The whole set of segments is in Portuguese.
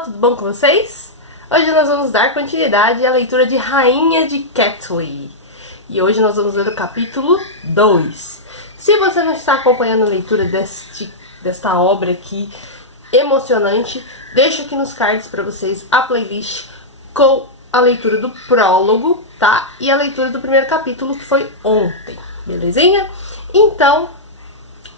pessoal, tudo bom com vocês? Hoje nós vamos dar continuidade à leitura de Rainha de Catway. E hoje nós vamos ler o capítulo 2. Se você não está acompanhando a leitura desta obra aqui emocionante, deixo aqui nos cards para vocês a playlist com a leitura do prólogo, tá? E a leitura do primeiro capítulo, que foi ontem, belezinha? Então,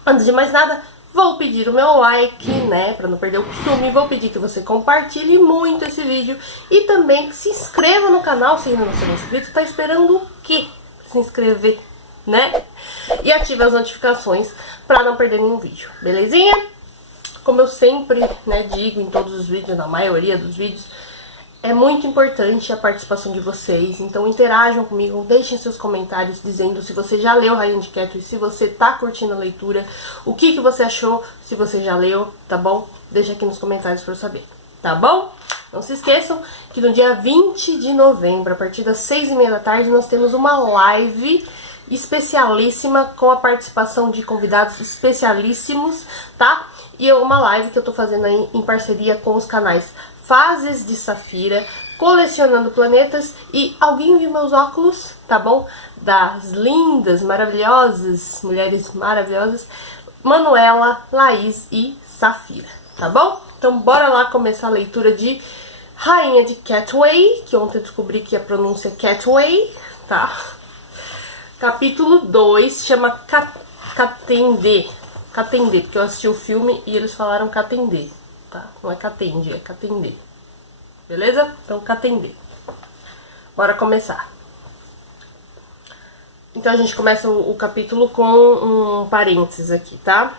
antes de mais nada, vou pedir o meu like, né, pra não perder o costume. Vou pedir que você compartilhe muito esse vídeo e também que se inscreva no canal se ainda não for inscrito. Tá esperando o quê? Se inscrever, né? E ative as notificações pra não perder nenhum vídeo, belezinha? Como eu sempre, né, digo em todos os vídeos, na maioria dos vídeos, é muito importante a participação de vocês, então interajam comigo, deixem seus comentários dizendo se você já leu Rainha de Catway, se você tá curtindo a leitura, o que você achou, se você já leu, tá bom? Deixa aqui nos comentários pra eu saber, tá bom? Não se esqueçam que no dia 20 de novembro, a partir das 6h30 da tarde, nós temos uma live especialíssima com a participação de convidados especialíssimos, tá? E é uma live que eu tô fazendo aí em parceria com os canais Fases de Safira, Colecionando Planetas e Alguém Viu Meus Óculos, tá bom? Das lindas, maravilhosas, mulheres maravilhosas, Manuela, Laís e Safira, tá bom? Então bora lá começar a leitura de Rainha de Catway, que ontem eu descobri que a pronúncia é Catway, tá? Capítulo 2, chama Catendê. Catendê, porque eu assisti o filme e eles falaram Catendê. Tá? Não é Catende, é Catendê. Beleza? Então, Catendê. Bora começar. Então, a gente começa o capítulo com um parênteses aqui, tá?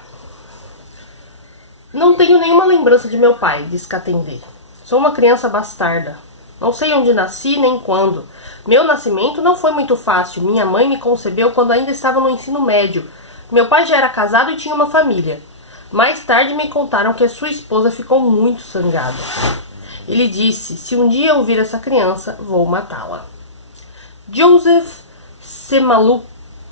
Não tenho nenhuma lembrança de meu pai, diz Catendê. Sou uma criança bastarda. Não sei onde nasci nem quando. Meu nascimento não foi muito fácil. Minha mãe me concebeu quando ainda estava no ensino médio. Meu pai já era casado e tinha uma família. Mais tarde me contaram que a sua esposa ficou muito zangada. Ele disse, se um dia eu vir essa criança, vou matá-la. Joseph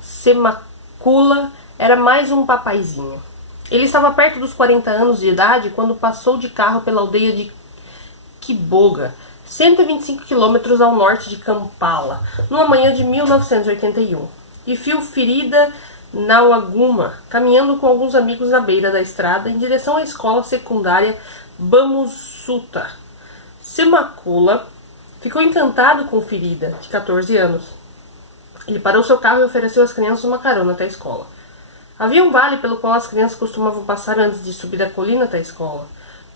Semacula era mais um papaizinho. Ele estava perto dos 40 anos de idade quando passou de carro pela aldeia de Kiboga, 125 quilômetros ao norte de Kampala, numa manhã de 1981, e viu ferida Nawaguma, caminhando com alguns amigos na beira da estrada em direção à escola secundária Bamusuta. Semacula ficou encantado com Ferida, de 14 anos. Ele parou seu carro e ofereceu às crianças uma carona até a escola. Havia um vale pelo qual as crianças costumavam passar antes de subir a colina até a escola,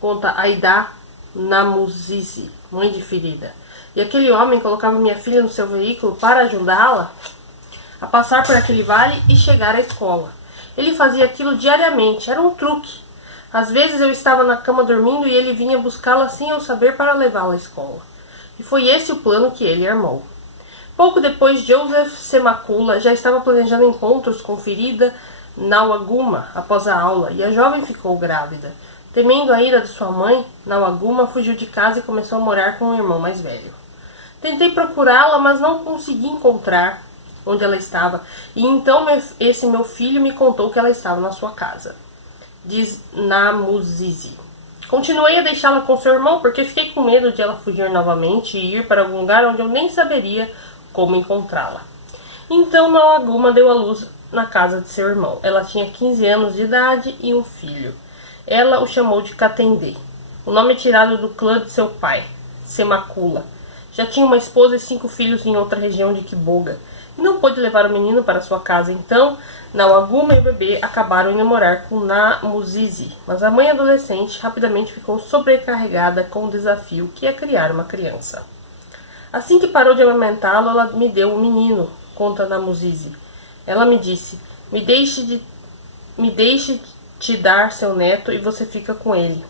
conta Aida Namuzizi, mãe de Ferida. E aquele homem colocava minha filha no seu veículo para ajudá-la a passar por aquele vale e chegar à escola. Ele fazia aquilo diariamente, era um truque. Às vezes eu estava na cama dormindo e ele vinha buscá-la sem eu saber para levá-la à escola. E foi esse o plano que ele armou. Pouco depois, Joseph Semacula já estava planejando encontros com Ferida Nawaguma após a aula, e a jovem ficou grávida. Temendo a ira de sua mãe, Nawaguma fugiu de casa e começou a morar com o irmão mais velho. Tentei procurá-la, mas não consegui encontrar onde ela estava, e então esse meu filho me contou que ela estava na sua casa, diz Namuzizi. Continuei a deixá-la com seu irmão porque fiquei com medo de ela fugir novamente e ir para algum lugar onde eu nem saberia como encontrá-la. Então Nawaguma deu à luz na casa de seu irmão. Ela tinha 15 anos de idade e um filho. Ela o chamou de Catendê, o nome tirado do clã de seu pai, Semacula. Já tinha uma esposa e 5 filhos em outra região de Kiboga. Não pôde levar o menino para sua casa, então Nawaguma e o bebê acabaram em namorar com Namuzizi, mas a mãe adolescente rapidamente ficou sobrecarregada com o desafio que é criar uma criança. Assim que parou de amamentá-lo, ela me deu o menino, conta Namuzizi. Ela me disse, me deixe te dar seu neto e você fica com ele.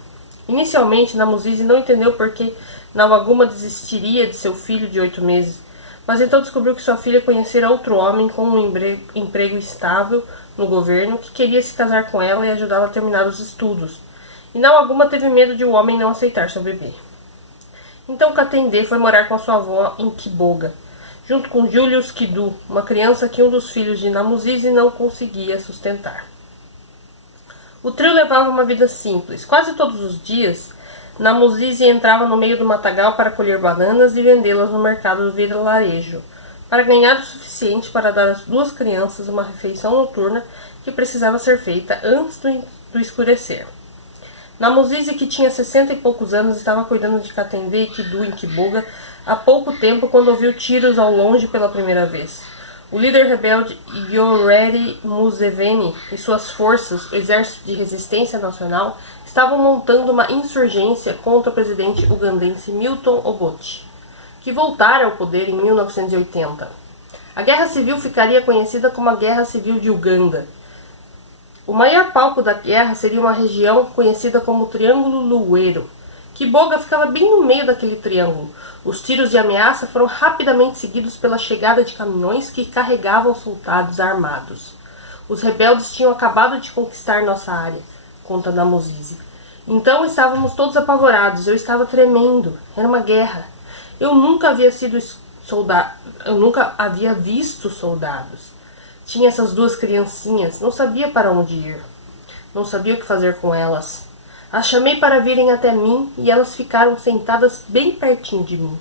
Inicialmente, Namuzizi não entendeu por que Nawaguma desistiria de seu filho de 8 meses, mas então descobriu que sua filha conhecera outro homem com um emprego estável no governo que queria se casar com ela e ajudá-la a terminar os estudos. E Nawaguma teve medo de o homem não aceitar seu bebê. Então Catendê foi morar com a sua avó em Kiboga, junto com Julius Kidu, uma criança que um dos filhos de Namuzizi não conseguia sustentar. O trio levava uma vida simples. Quase todos os dias, Namuzizi entrava no meio do matagal para colher bananas e vendê-las no mercado do vilarejo, para ganhar o suficiente para dar às duas crianças uma refeição noturna que precisava ser feita antes do escurecer. Namuzizi, que tinha 60 e poucos anos, estava cuidando de Katende e Kidu em Kiboga há pouco tempo quando ouviu tiros ao longe pela primeira vez. O líder rebelde Yoweri Museveni e suas forças, o Exército de Resistência Nacional, estavam montando uma insurgência contra o presidente ugandense Milton Obote, que voltara ao poder em 1980. A Guerra Civil ficaria conhecida como a Guerra Civil de Uganda. O maior palco da guerra seria uma região conhecida como Triângulo Luwero. Kiboga ficava bem no meio daquele triângulo. Os tiros de ameaça foram rapidamente seguidos pela chegada de caminhões que carregavam soldados armados. Os rebeldes tinham acabado de conquistar nossa área, conta Namuzizi. Então estávamos todos apavorados, eu estava tremendo. Era uma guerra. Eu nunca havia visto soldados. Tinha essas duas criancinhas, não sabia para onde ir. Não sabia o que fazer com elas. As chamei para virem até mim e elas ficaram sentadas bem pertinho de mim.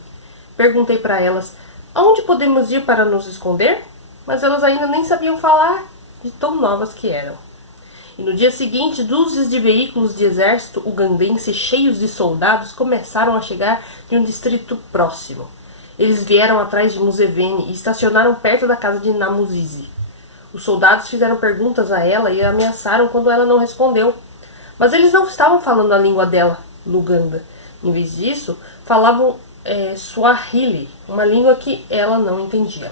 Perguntei para elas, aonde podemos ir para nos esconder? Mas elas ainda nem sabiam falar, de tão novas que eram. E no dia seguinte, dúzias de veículos de exército ugandense cheios de soldados começaram a chegar de um distrito próximo. Eles vieram atrás de Museveni e estacionaram perto da casa de Namuzizi. Os soldados fizeram perguntas a ela e a ameaçaram quando ela não respondeu. Mas eles não estavam falando a língua dela, Luganda. Em vez disso, falavam Swahili, uma língua que ela não entendia.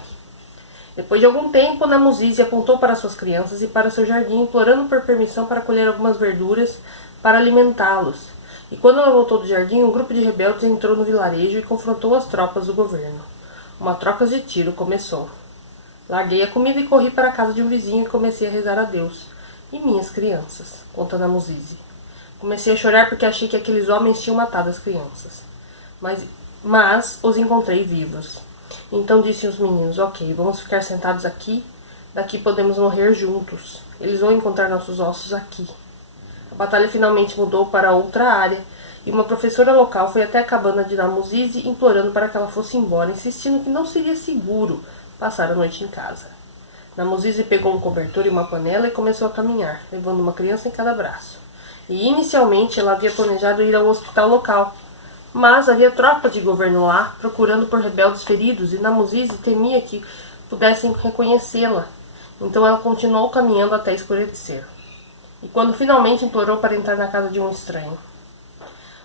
Depois de algum tempo, Namuzizi apontou para suas crianças e para seu jardim, implorando por permissão para colher algumas verduras para alimentá-los. E quando ela voltou do jardim, um grupo de rebeldes entrou no vilarejo e confrontou as tropas do governo. Uma troca de tiro começou. Larguei a comida e corri para a casa de um vizinho e comecei a rezar a Deus. E minhas crianças, conta Namuzizi. Comecei a chorar porque achei que aqueles homens tinham matado as crianças. Mas os encontrei vivos. Então disse aos meninos, ok, vamos ficar sentados aqui, daqui podemos morrer juntos. Eles vão encontrar nossos ossos aqui. A batalha finalmente mudou para outra área, e uma professora local foi até a cabana de Namuzizi implorando para que ela fosse embora, insistindo que não seria seguro passar a noite em casa. Namuzizi pegou um cobertor e uma panela e começou a caminhar, levando uma criança em cada braço. E inicialmente ela havia planejado ir ao hospital local, mas havia tropa de governo lá, procurando por rebeldes feridos, e Namuzizi temia que pudessem reconhecê-la. Então ela continuou caminhando até escurecer. E quando finalmente implorou para entrar na casa de um estranho.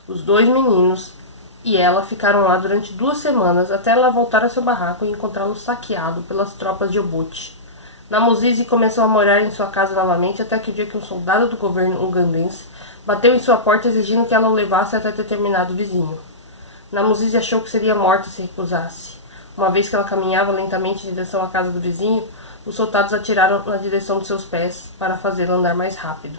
Os dois meninos e ela ficaram lá durante 2 semanas, até ela voltar a seu barraco e encontrá-lo saqueado pelas tropas de Obote. Namuzizi começou a morar em sua casa novamente até que o dia que um soldado do governo ugandense bateu em sua porta exigindo que ela o levasse até determinado vizinho. Namuzizi achou que seria morta se recusasse. Uma vez que ela caminhava lentamente em direção à casa do vizinho, os soldados atiraram na direção de seus pés para fazê-la andar mais rápido.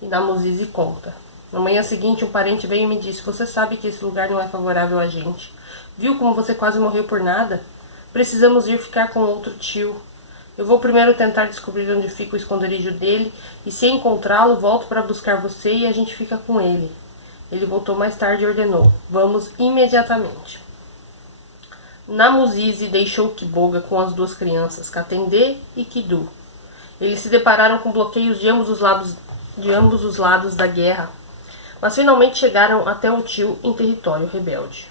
E Namuzizi conta. Na manhã seguinte, um parente veio e me disse, você sabe que esse lugar não é favorável a gente. Viu como você quase morreu por nada? Precisamos ir ficar com outro tio. Eu vou primeiro tentar descobrir onde fica o esconderijo dele, e se encontrá-lo, volto para buscar você e a gente fica com ele. Ele voltou mais tarde e ordenou, vamos imediatamente. Namuzizi deixou Kiboga com as 2 crianças, Katende e Kidu. Eles se depararam com bloqueios de ambos os lados da guerra, mas finalmente chegaram até o tio em território rebelde.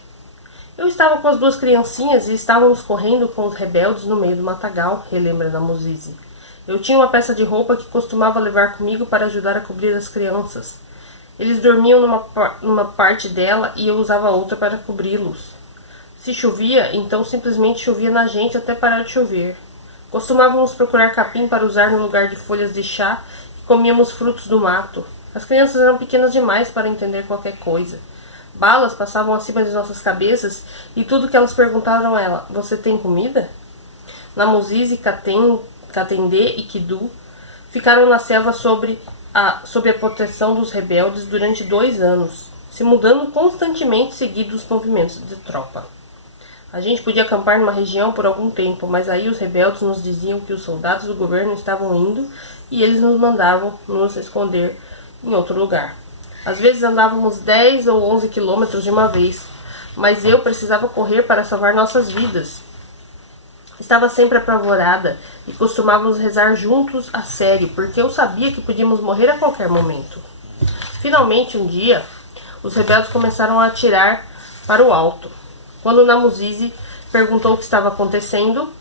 Eu estava com as 2 criancinhas e estávamos correndo com os rebeldes no meio do matagal, relembra Namuzizi. Eu tinha uma peça de roupa que costumava levar comigo para ajudar a cobrir as crianças. Eles dormiam numa parte dela e eu usava outra para cobri-los. Se chovia, então simplesmente chovia na gente até parar de chover. Costumávamos procurar capim para usar no lugar de folhas de chá e comíamos frutos do mato. As crianças eram pequenas demais para entender qualquer coisa. Balas passavam acima de nossas cabeças e tudo que elas perguntaram a ela, você tem comida? Namuzizi, Katende e Kidu ficaram na selva sob a proteção dos rebeldes durante 2 anos, se mudando constantemente seguido os movimentos de tropa. A gente podia acampar numa região por algum tempo, mas aí os rebeldes nos diziam que os soldados do governo estavam indo e eles nos mandavam nos esconder em outro lugar. Às vezes andávamos 10 ou 11 quilômetros de uma vez, mas eu precisava correr para salvar nossas vidas. Estava sempre apavorada e costumávamos rezar juntos a sério, porque eu sabia que podíamos morrer a qualquer momento. Finalmente, um dia, os rebeldes começaram a atirar para o alto. Quando Namuzizi perguntou o que estava acontecendo,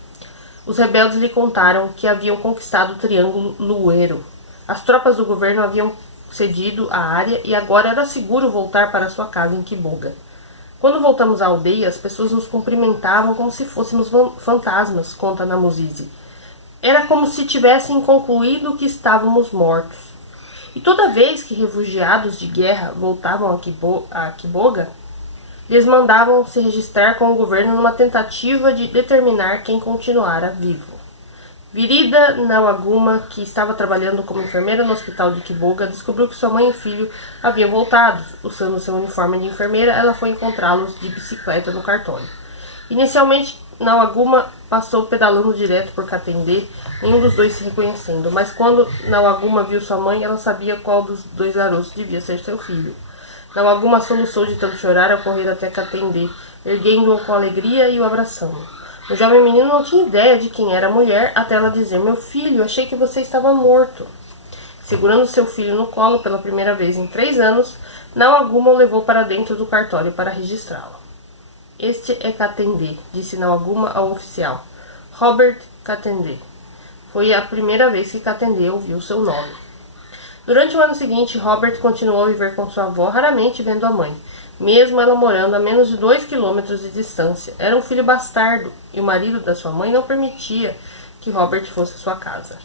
os rebeldes lhe contaram que haviam conquistado o Triângulo Luero. As tropas do governo haviam cedido a área e agora era seguro voltar para sua casa em Kiboga. Quando voltamos à aldeia, as pessoas nos cumprimentavam como se fôssemos fantasmas, conta Namuzizi. Era como se tivessem concluído que estávamos mortos. E toda vez que refugiados de guerra voltavam a Kiboga, lhes mandavam se registrar com o governo numa tentativa de determinar quem continuara vivo. Virida Nawaguma, que estava trabalhando como enfermeira no hospital de Kiboga, descobriu que sua mãe e filho haviam voltado. Usando seu uniforme de enfermeira, ela foi encontrá-los de bicicleta no cartório. Inicialmente, Nawaguma passou pedalando direto por Katendê, nenhum dos dois se reconhecendo, mas quando Nawaguma viu sua mãe, ela sabia qual dos dois garotos devia ser seu filho. Nawaguma soluçou de tanto chorar ao correr até Katendê, erguendo-o com alegria e o abraçando. O jovem menino não tinha ideia de quem era a mulher, até ela dizer: "Meu filho, achei que você estava morto." Segurando seu filho no colo pela primeira vez em 3 anos, Nawaguma o levou para dentro do cartório para registrá-lo. "Este é Katendê", disse Nawaguma ao oficial. "Robert Katendê." Foi a primeira vez que Katendê ouviu seu nome. Durante o ano seguinte, Robert continuou a viver com sua avó, raramente vendo a mãe, mesmo ela morando a menos de 2 quilômetros de distância. Era um filho bastardo e o marido da sua mãe não permitia que Robert fosse à sua casa.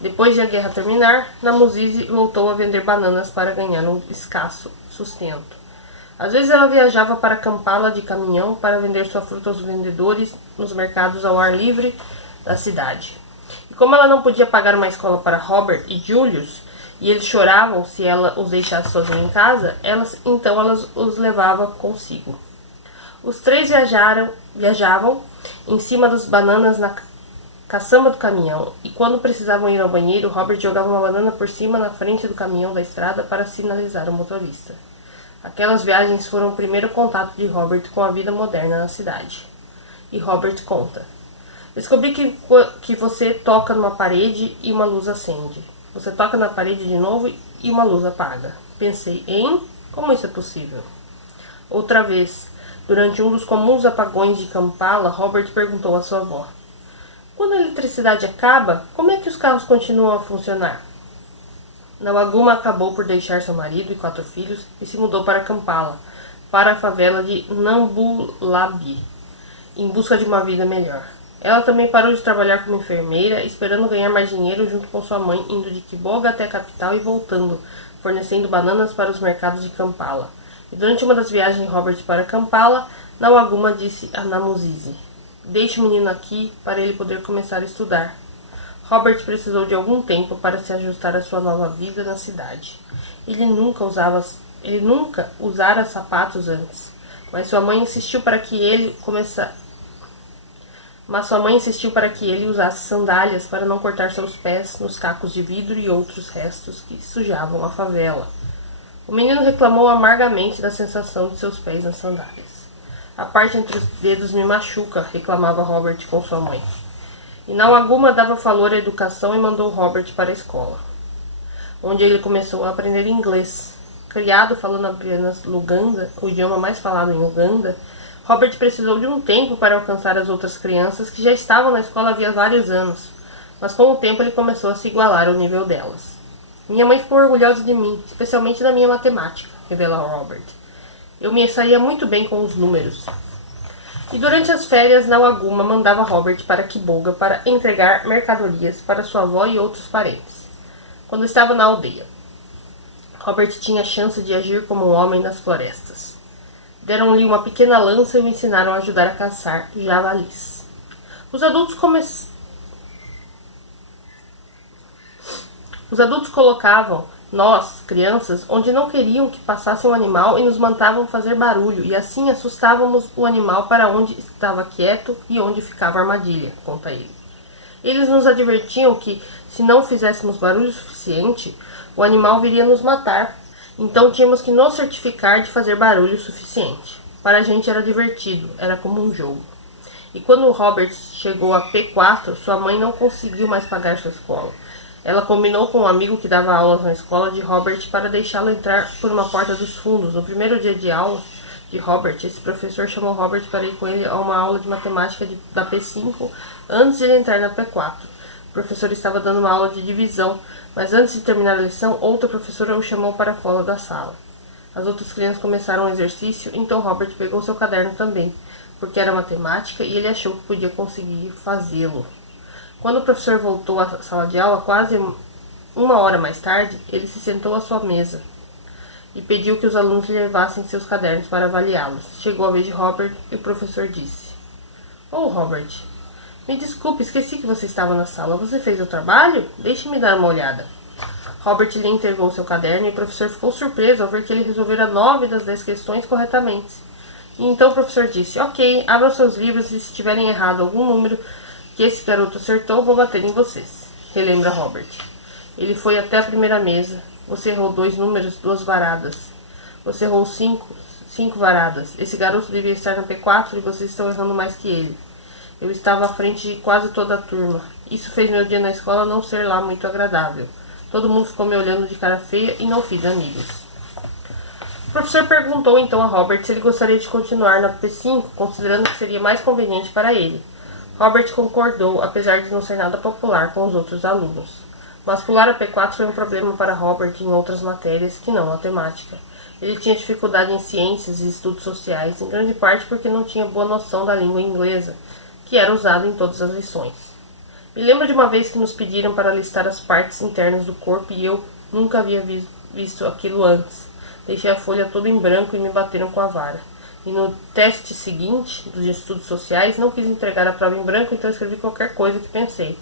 Depois de a guerra terminar, Namuzizi voltou a vender bananas para ganhar um escasso sustento. Às vezes ela viajava para Kampala de caminhão para vender sua fruta aos vendedores nos mercados ao ar livre da cidade. E como ela não podia pagar uma escola para Robert e Julius, e eles choravam se ela os deixasse sozinhos em casa, ela os levava consigo. Os 3 viajavam em cima das bananas na caçamba do caminhão, e quando precisavam ir ao banheiro, Robert jogava uma banana por cima na frente do caminhão da estrada para sinalizar o motorista. Aquelas viagens foram o primeiro contato de Robert com a vida moderna na cidade. E Robert conta: "Descobri que você toca numa parede e uma luz acende. Você toca na parede de novo e uma luz apaga. Pensei, como isso é possível?" Outra vez, durante um dos comuns apagões de Kampala, Robert perguntou à sua avó: "Quando a eletricidade acaba, como é que os carros continuam a funcionar?" Nawaguma acabou por deixar seu marido e 4 filhos e se mudou para Kampala, para a favela de Nambulabi, em busca de uma vida melhor. Ela também parou de trabalhar como enfermeira, esperando ganhar mais dinheiro junto com sua mãe, indo de Kiboga até a capital e voltando, fornecendo bananas para os mercados de Kampala. E durante uma das viagens de Robert para Kampala, Nawaguma disse a Namuzizi: "Deixe o menino aqui para ele poder começar a estudar." Robert precisou de algum tempo para se ajustar à sua nova vida na cidade. Ele nunca usara sapatos antes, mas sua mãe insistiu para que ele usasse sandálias para não cortar seus pés nos cacos de vidro e outros restos que sujavam a favela. O menino reclamou amargamente da sensação de seus pés nas sandálias. "A parte entre os dedos me machuca", reclamava Robert com sua mãe. E Nawaguma dava valor à educação e mandou Robert para a escola, onde ele começou a aprender inglês. Criado falando apenas Luganda, o idioma mais falado em Uganda, Robert precisou de um tempo para alcançar as outras crianças que já estavam na escola havia vários anos, mas com o tempo ele começou a se igualar ao nível delas. "Minha mãe ficou orgulhosa de mim, especialmente da minha matemática", revela Robert. "Eu me saía muito bem com os números." E durante as férias, Nawaguma mandava Robert para Kiboga para entregar mercadorias para sua avó e outros parentes. Quando estava na aldeia, Robert tinha a chance de agir como um homem nas florestas. Deram-lhe uma pequena lança e o ensinaram a ajudar a caçar javalis. Os adultos colocavam nós, crianças, onde não queriam que passasse um animal e nos mandavam fazer barulho, e assim assustávamos o animal para onde estava quieto e onde ficava a armadilha, conta ele. Eles nos advertiam que, se não fizéssemos barulho suficiente, o animal viria nos matar. Então tínhamos que nos certificar de fazer barulho suficiente. Para a gente era divertido, era como um jogo. E quando o Robert chegou a P4, sua mãe não conseguiu mais pagar sua escola. Ela combinou com um amigo que dava aulas na escola de Robert para deixá-lo entrar por uma porta dos fundos. No primeiro dia de aula de Robert, esse professor chamou Robert para ir com ele a uma aula de matemática da P5 antes de ele entrar na P4. O professor estava dando uma aula de divisão, mas antes de terminar a lição, outra professora o chamou para fora da sala. As outras crianças começaram o exercício, então Robert pegou seu caderno também, porque era matemática e ele achou que podia conseguir fazê-lo. Quando o professor voltou à sala de aula, quase uma hora mais tarde, ele se sentou à sua mesa e pediu que os alunos levassem seus cadernos para avaliá-los. Chegou a vez de Robert e o professor disse: "Oh, Robert, me desculpe, esqueci que você estava na sala. Você fez o trabalho? Deixe-me dar uma olhada." Robert lhe entregou seu caderno e o professor ficou surpreso ao ver que ele resolvera 9 das 10 questões corretamente. E então o professor disse: "Ok, abram seus livros e se tiverem errado algum número que esse garoto acertou, vou bater em vocês." Relembra Robert. Ele foi até a primeira mesa. Você errou 2 números, 2 varadas. Você errou 5 varadas. Esse garoto devia estar na P4 e vocês estão errando mais que ele. Eu estava à frente de quase toda a turma. Isso fez meu dia na escola não ser lá muito agradável. Todo mundo ficou me olhando de cara feia e não fiz amigos. O professor perguntou então a Robert se ele gostaria de continuar na P5, considerando que seria mais conveniente para ele. Robert concordou, apesar de não ser nada popular com os outros alunos. Mas pular a P4 foi um problema para Robert em outras matérias que não matemática. Ele tinha dificuldade em ciências e estudos sociais, em grande parte porque não tinha boa noção da língua inglesa, que era usada em todas as lições. Me lembro de uma vez que nos pediram para listar as partes internas do corpo e eu nunca havia visto aquilo antes. Deixei a folha toda em branco e me bateram com a vara. E no teste seguinte, dos estudos sociais, não quis entregar a prova em branco, então escrevi qualquer coisa que pensei.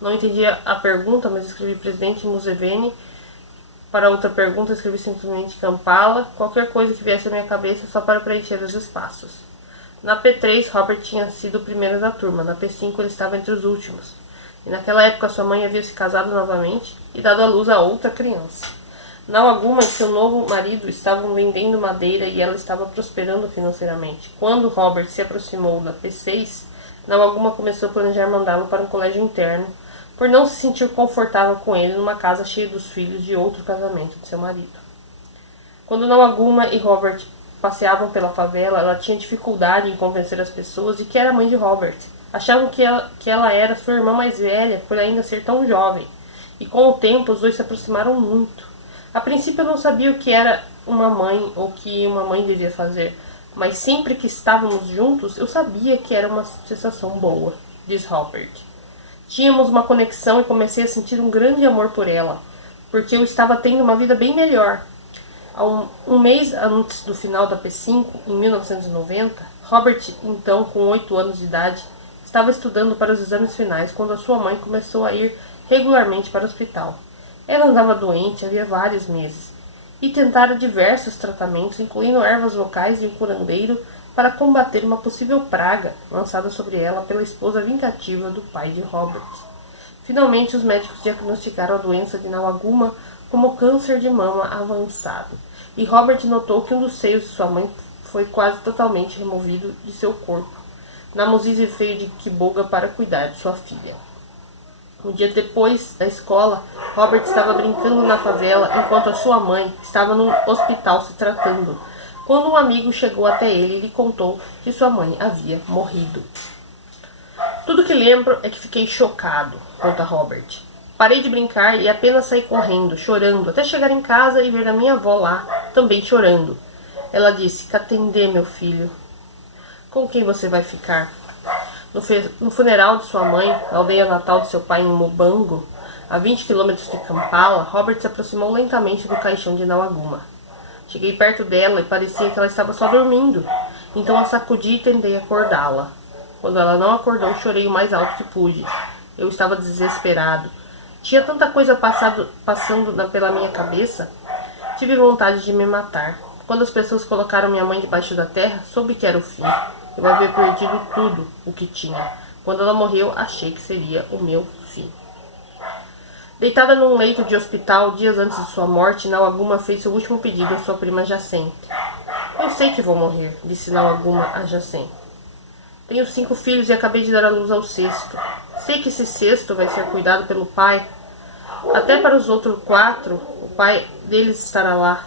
Não entendi a pergunta, mas escrevi presidente Museveni. Para outra pergunta, escrevi simplesmente Kampala. Qualquer coisa que viesse à minha cabeça só para preencher os espaços. Na P3, Robert tinha sido o primeiro da turma. Na P5, ele estava entre os últimos. E naquela época, sua mãe havia se casado novamente e dado à luz a outra criança. Nawaguma e seu novo marido estavam vendendo madeira e ela estava prosperando financeiramente. Quando Robert se aproximou da P6, Nawaguma começou a planejar mandá-lo para um colégio interno, por não se sentir confortável com ele numa casa cheia dos filhos de outro casamento de seu marido. Quando Nawaguma e Robert passeavam pela favela, ela tinha dificuldade em convencer as pessoas de que era a mãe de Robert. Achavam que ela era sua irmã mais velha, por ainda ser tão jovem. E com o tempo, os dois se aproximaram muito. A princípio eu não sabia o que era uma mãe ou o que uma mãe devia fazer, mas sempre que estávamos juntos, eu sabia que era uma sensação boa, diz Robert. Tínhamos uma conexão e comecei a sentir um grande amor por ela, porque eu estava tendo uma vida bem melhor. Um mês antes do final da P5, em 1990, Robert, então com 8 anos de idade, estava estudando para os exames finais quando a sua mãe começou a ir regularmente para o hospital. Ela andava doente havia vários meses e tentara diversos tratamentos, incluindo ervas locais e um curandeiro, para combater uma possível praga lançada sobre ela pela esposa vingativa do pai de Robert. Finalmente, os médicos diagnosticaram a doença de Nawaguma como câncer de mama avançado, e Robert notou que um dos seios de sua mãe foi quase totalmente removido de seu corpo. Namuzizi veio de Kiboga para cuidar de sua filha. Um dia depois da escola, Robert estava brincando na favela enquanto a sua mãe estava no hospital se tratando, quando um amigo chegou até ele e lhe contou que sua mãe havia morrido. Tudo que lembro é que fiquei chocado, conta Robert. Parei de brincar e apenas saí correndo, chorando, até chegar em casa e ver a minha avó lá, também chorando. Ela disse: "Katendê, meu filho, com quem você vai ficar?" No funeral de sua mãe, na aldeia natal de seu pai em Mubango, a 20 quilômetros de Kampala, Robert se aproximou lentamente do caixão de Nawaguma. Cheguei perto dela e parecia que ela estava só dormindo, então a sacudi e tentei acordá-la. Quando ela não acordou, chorei o mais alto que pude. Eu estava desesperado. Tinha tanta coisa passando pela minha cabeça. Tive vontade de me matar. Quando as pessoas colocaram minha mãe debaixo da terra, soube que era o fim. Eu havia perdido tudo o que tinha. Quando ela morreu, achei que seria o meu fim. Deitada num leito de hospital, dias antes de sua morte, Nawaguma fez seu último pedido a sua prima Jacente. Eu sei que vou morrer, disse Nawaguma a Jacente. Tenho 5 filhos e acabei de dar à luz ao 6º. Sei que esse 6º vai ser cuidado pelo pai. Até para os outros 4, o pai deles estará lá.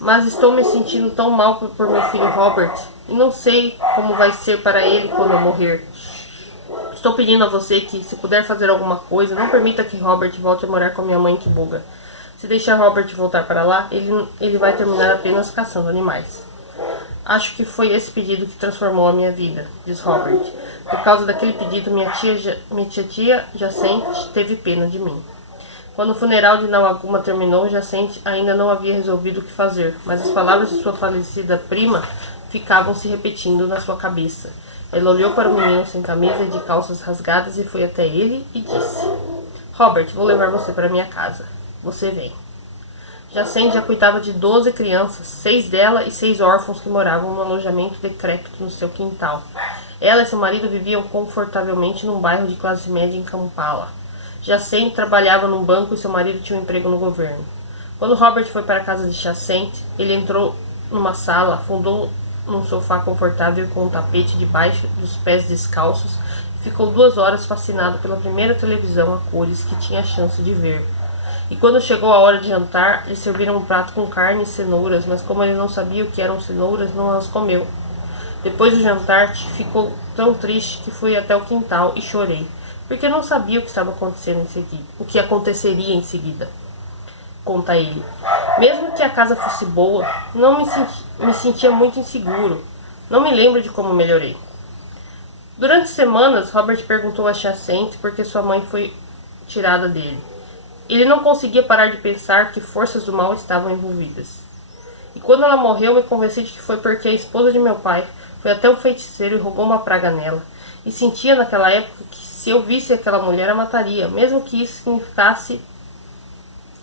Mas estou me sentindo tão mal por meu filho Robert, e não sei como vai ser para ele quando eu morrer. Estou pedindo a você que, se puder fazer alguma coisa, não permita que Robert volte a morar com minha mãe em Kibuga. Se deixar Robert voltar para lá, ele vai terminar apenas caçando animais. Acho que foi esse pedido que transformou a minha vida, diz Robert. Por causa daquele pedido, minha tia Jacente teve pena de mim. Quando o funeral de Nawaguma terminou, Jacente ainda não havia resolvido o que fazer, mas as palavras de sua falecida prima ficavam se repetindo na sua cabeça. Ela olhou para o menino sem camisa e de calças rasgadas e foi até ele e disse: Robert, vou levar você para minha casa. Você vem. Jacente já cuidava de 12 crianças, 6 dela e 6 órfãos que moravam no alojamento decrépito no seu quintal. Ela e seu marido viviam confortavelmente num bairro de classe média em Kampala. Jacente trabalhava num banco e seu marido tinha um emprego no governo. Quando Robert foi para a casa de Jacente, ele entrou numa sala, afundou num sofá confortável com um tapete debaixo dos pés descalços e ficou 2 horas fascinado pela primeira televisão a cores que tinha a chance de ver. E quando chegou a hora de jantar, lhe serviram um prato com carne e cenouras, mas como ele não sabia o que eram cenouras, não as comeu. Depois do jantar, ficou tão triste que fui até o quintal e chorei, porque não sabia o que estava acontecendo em seguida, o que aconteceria em seguida. Conta ele. Mesmo que a casa fosse boa, não me sentia muito inseguro. Não me lembro de como melhorei. Durante semanas, Robert perguntou a Jacente por que sua mãe foi tirada dele. Ele não conseguia parar de pensar que forças do mal estavam envolvidas. E quando ela morreu, me convenci de que foi porque a esposa de meu pai foi até o feiticeiro e roubou uma praga nela. E sentia naquela época que se eu visse aquela mulher, a mataria, mesmo que isso significasse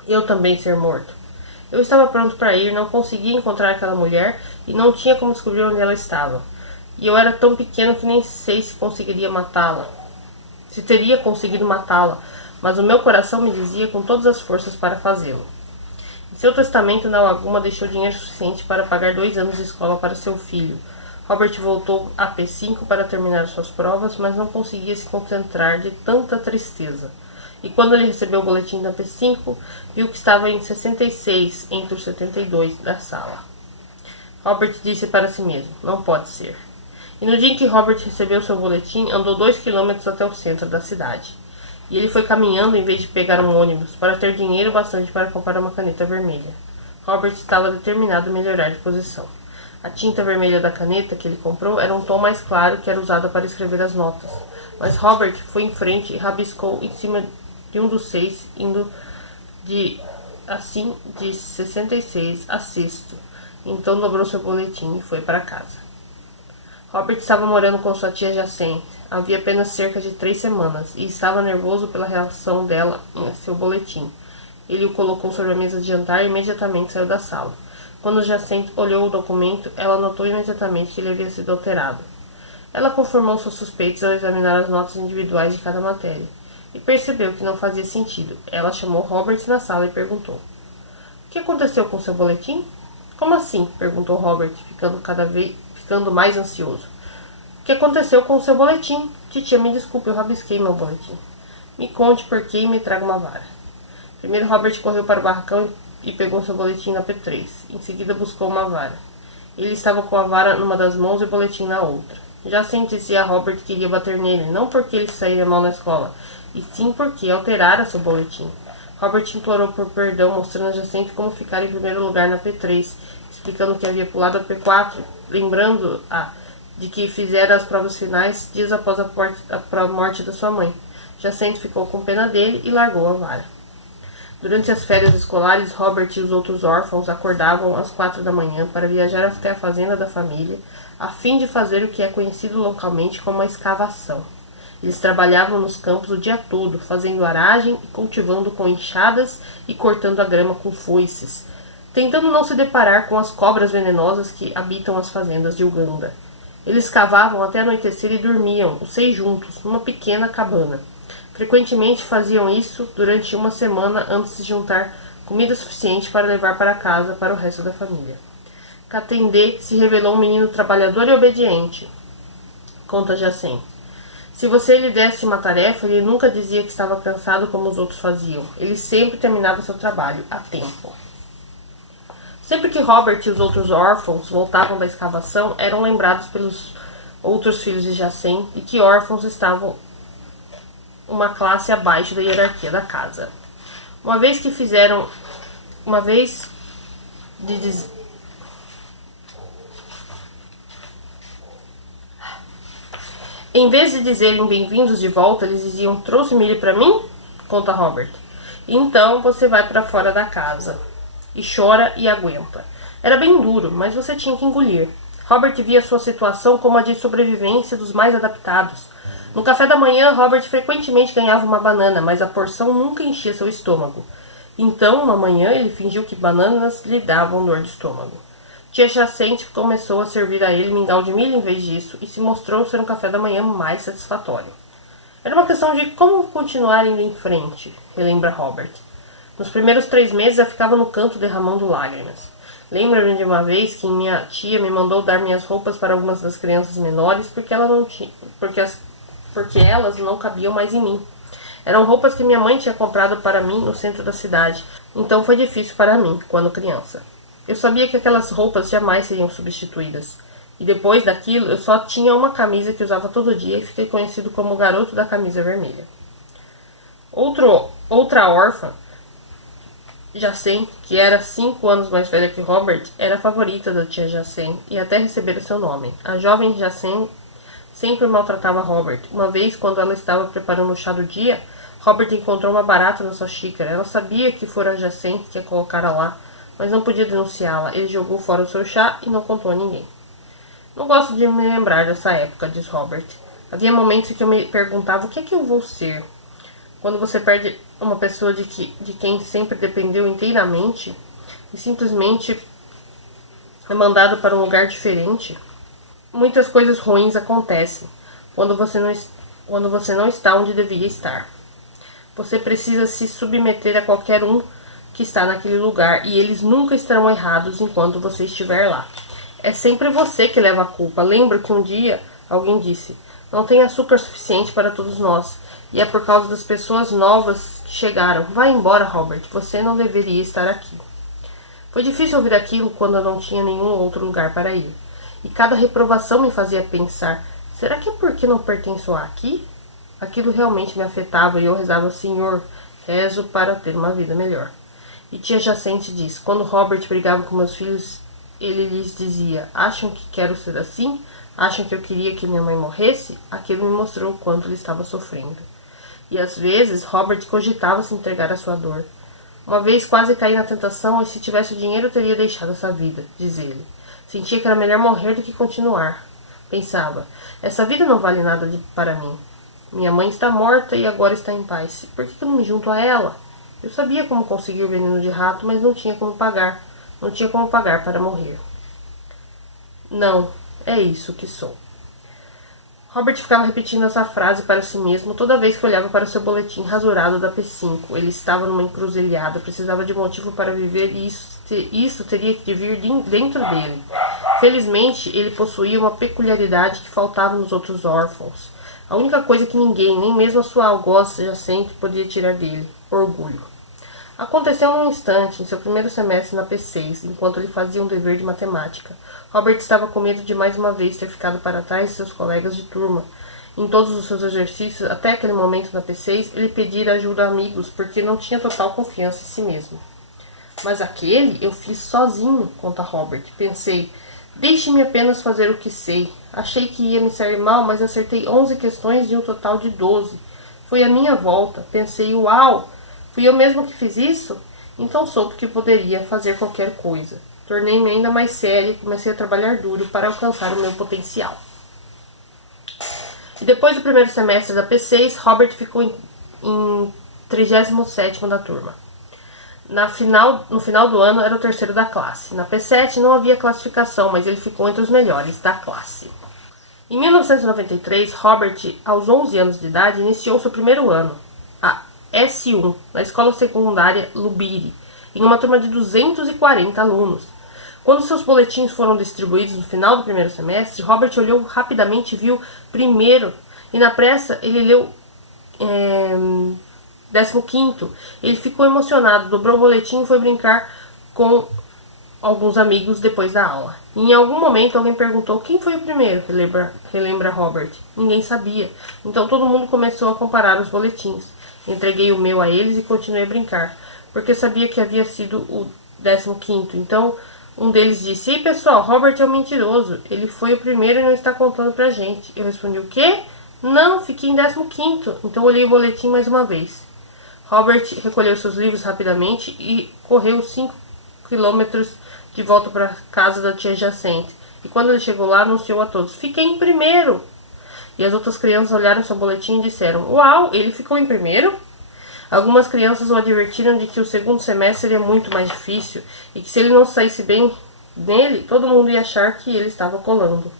eu também ser morto. Eu estava pronto para ir, não conseguia encontrar aquela mulher e não tinha como descobrir onde ela estava. E eu era tão pequeno que nem sei se conseguiria matá-la. Se teria conseguido matá-la, mas o meu coração me dizia com todas as forças para fazê-lo. Em seu testamento, Nawaguma deixou dinheiro suficiente para pagar 2 anos de escola para seu filho. Robert voltou a P5 para terminar suas provas, mas não conseguia se concentrar de tanta tristeza. E quando ele recebeu o boletim da P5, viu que estava em 66 entre os 72 da sala. Robert disse para si mesmo: não pode ser. E no dia em que Robert recebeu seu boletim, andou 2 quilômetros até o centro da cidade. E ele foi caminhando em vez de pegar um ônibus, para ter dinheiro bastante para comprar uma caneta vermelha. Robert estava determinado a melhorar de posição. A tinta vermelha da caneta que ele comprou era um tom mais claro que era usada para escrever as notas. Mas Robert foi em frente e rabiscou em cima de um dos 6, indo de 66 a 6º. Então dobrou seu boletim e foi para casa. Robert estava morando com sua tia Jacente. Havia apenas cerca de 3 semanas e estava nervoso pela reação dela em seu boletim. Ele o colocou sobre a mesa de jantar e imediatamente saiu da sala. Quando Jacente olhou o documento, ela notou imediatamente que ele havia sido alterado. Ela confirmou suas suspeitas ao examinar as notas individuais de cada matéria e percebeu que não fazia sentido. Ela chamou Robert na sala e perguntou: o que aconteceu com seu boletim? Como assim? Perguntou Robert, ficando mais ansioso. O que aconteceu com o seu boletim? Titia, me desculpe, eu rabisquei meu boletim. Me conte por que e me traga uma vara. Primeiro Robert correu para o barracão e pegou seu boletim na P3. Em seguida buscou uma vara. Ele estava com a vara numa das mãos e o boletim na outra. Jacente dizia a Robert que iria bater nele, não porque ele saíra mal na escola, e sim porque alterara seu boletim. Robert implorou por perdão, mostrando a Jacente como ficar em primeiro lugar na P3, explicando que havia pulado a P4, lembrando-a de que fizera as provas finais dias após a morte da sua mãe. Jacente ficou com pena dele e largou a vara. Durante as férias escolares, Robert e os outros órfãos acordavam às 4 da manhã para viajar até a fazenda da família, a fim de fazer o que é conhecido localmente como a escavação. Eles trabalhavam nos campos o dia todo, fazendo aragem e cultivando com enxadas e cortando a grama com foices, tentando não se deparar com as cobras venenosas que habitam as fazendas de Uganda. Eles cavavam até anoitecer e dormiam, os 6 juntos, numa pequena cabana. Frequentemente faziam isso durante uma semana antes de juntar comida suficiente para levar para casa para o resto da família. Katendê se revelou um menino trabalhador e obediente, conta Jacen. Se você lhe desse uma tarefa, ele nunca dizia que estava cansado como os outros faziam. Ele sempre terminava seu trabalho a tempo. Sempre que Robert e os outros órfãos voltavam da escavação, eram lembrados pelos outros filhos de Jacen de que órfãos estavam uma classe abaixo da hierarquia da casa. Em vez de dizerem bem-vindos de volta, eles diziam: trouxe milho para mim? Conta Robert. Então você vai para fora da casa e chora e aguenta. Era bem duro, mas você tinha que engolir. Robert via sua situação como a de sobrevivência dos mais adaptados. No café da manhã, Robert frequentemente ganhava uma banana, mas a porção nunca enchia seu estômago. Então, uma manhã, ele fingiu que bananas lhe davam dor de estômago. Tia Jacente começou a servir a ele mingau de milho em vez disso e se mostrou ser um café da manhã mais satisfatório. Era uma questão de como continuar indo em frente, relembra Robert. Nos primeiros 3 meses eu ficava no canto derramando lágrimas. Lembro-me de uma vez que minha tia me mandou dar minhas roupas para algumas das crianças menores porque elas não cabiam mais em mim. Eram roupas que minha mãe tinha comprado para mim no centro da cidade, então foi difícil para mim, quando criança. Eu sabia que aquelas roupas jamais seriam substituídas. E depois daquilo, eu só tinha uma camisa que usava todo dia e fiquei conhecido como o garoto da camisa vermelha. Outra órfã, Jacen, que era 5 anos mais velha que Robert, era a favorita da tia Jacen e até recebera seu nome. A jovem Jacen sempre maltratava Robert. Uma vez, quando ela estava preparando o chá do dia, Robert encontrou uma barata na sua xícara. Ela sabia que fora a Jacen que ia colocá-la lá, mas não podia denunciá-la. Ele jogou fora o seu chá e não contou a ninguém. Não gosto de me lembrar dessa época, diz Robert. Havia momentos em que eu me perguntava o que é que eu vou ser. Quando você perde uma pessoa de quem sempre dependeu inteiramente e simplesmente é mandado para um lugar diferente, muitas coisas ruins acontecem quando você não está onde deveria estar. Você precisa se submeter a qualquer um que está naquele lugar e eles nunca estarão errados enquanto você estiver lá. É sempre você que leva a culpa. Lembro que um dia alguém disse: não tem açúcar suficiente para todos nós e é por causa das pessoas novas que chegaram. Vai embora, Robert, você não deveria estar aqui. Foi difícil ouvir aquilo quando eu não tinha nenhum outro lugar para ir. E cada reprovação me fazia pensar: será que é porque não pertenço aqui? Aquilo realmente me afetava e eu rezava: Senhor, rezo para ter uma vida melhor. E tia Jacente diz: quando Robert brigava com meus filhos, ele lhes dizia: acham que quero ser assim? Acham que eu queria que minha mãe morresse? Aquilo me mostrou o quanto ele estava sofrendo. E às vezes Robert cogitava se entregar à sua dor. Uma vez quase caí na tentação e se tivesse o dinheiro eu teria deixado essa vida, diz ele. Sentia que era melhor morrer do que continuar. Pensava: essa vida não vale nada para mim. Minha mãe está morta e agora está em paz. Por que eu não me junto a ela? Eu sabia como conseguir o veneno de rato, mas não tinha como pagar. Não tinha como pagar para morrer. Não, é isso que sou. Robert ficava repetindo essa frase para si mesmo toda vez que olhava para o seu boletim rasurado da P5. Ele estava numa encruzilhada, precisava de motivo para viver e isso teria que vir dentro dele. Felizmente, ele possuía uma peculiaridade que faltava nos outros órfãos. A única coisa que ninguém, nem mesmo a sua algoz Jacente, podia tirar dele: orgulho. Aconteceu num instante, em seu primeiro semestre na P6, enquanto ele fazia um dever de matemática. Robert estava com medo de mais uma vez ter ficado para trás de seus colegas de turma. Em todos os seus exercícios, até aquele momento na P6, ele pedira ajuda a amigos, porque não tinha total confiança em si mesmo. Mas aquele eu fiz sozinho, conta Robert. Pensei: deixe-me apenas fazer o que sei. Achei que ia me sair mal, mas acertei 11 questões de um total de 12. Foi a minha volta. Pensei: uau! Fui eu mesmo que fiz isso? Então soube que poderia fazer qualquer coisa. Tornei-me ainda mais sério e comecei a trabalhar duro para alcançar o meu potencial. E depois do primeiro semestre da P6, Robert ficou em 37º da turma. No final do ano, era o terceiro da classe. Na P7 não havia classificação, mas ele ficou entre os melhores da classe. Em 1993, Robert, aos 11 anos de idade, iniciou seu primeiro ano. S1, na escola secundária Lubiri, em uma turma de 240 alunos. Quando seus boletins foram distribuídos no final do primeiro semestre, Robert olhou rapidamente e viu primeiro, e na pressa ele leu 15º. Ele ficou emocionado, dobrou o boletim e foi brincar com alguns amigos depois da aula. Em algum momento alguém perguntou quem foi o primeiro, relembra Robert. Ninguém sabia, então todo mundo começou a comparar os boletins. Entreguei o meu a eles e continuei a brincar, porque sabia que havia sido o 15º. Então um deles disse: "Ei pessoal, Robert é um mentiroso, ele foi o primeiro e não está contando pra gente." Eu respondi: "O quê? Não, fiquei em 15º. Então olhei o boletim mais uma vez." Robert recolheu seus livros rapidamente e correu 5 quilômetros de volta para a casa da tia Jacente. E quando ele chegou lá, anunciou a todos: "Fiquei em primeiro." E as outras crianças olharam seu boletim e disseram: "Uau, ele ficou em primeiro?" Algumas crianças o advertiram de que o segundo semestre seria muito mais difícil e que se ele não saísse bem nele, todo mundo ia achar que ele estava colando.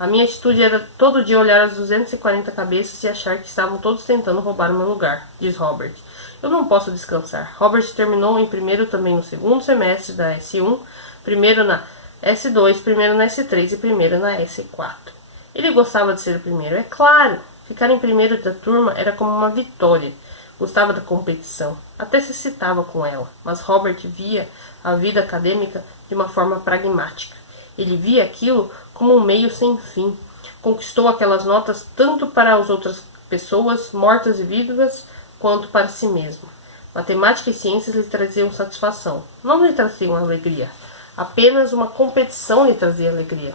A minha atitude era todo dia olhar as 240 cabeças e achar que estavam todos tentando roubar o meu lugar, diz Robert. Eu não posso descansar. Robert terminou em primeiro também no segundo semestre da S1, primeiro na S2, primeiro na S3 e primeiro na S4. Ele gostava de ser o primeiro, é claro. Ficar em primeiro da turma era como uma vitória. Gostava da competição, até se excitava com ela, mas Robert via a vida acadêmica de uma forma pragmática. Ele via aquilo como um meio sem fim. Conquistou aquelas notas tanto para as outras pessoas, mortas e vivas, quanto para si mesmo. Matemática e ciências lhe traziam satisfação, não lhe traziam alegria. Apenas uma competição lhe trazia alegria.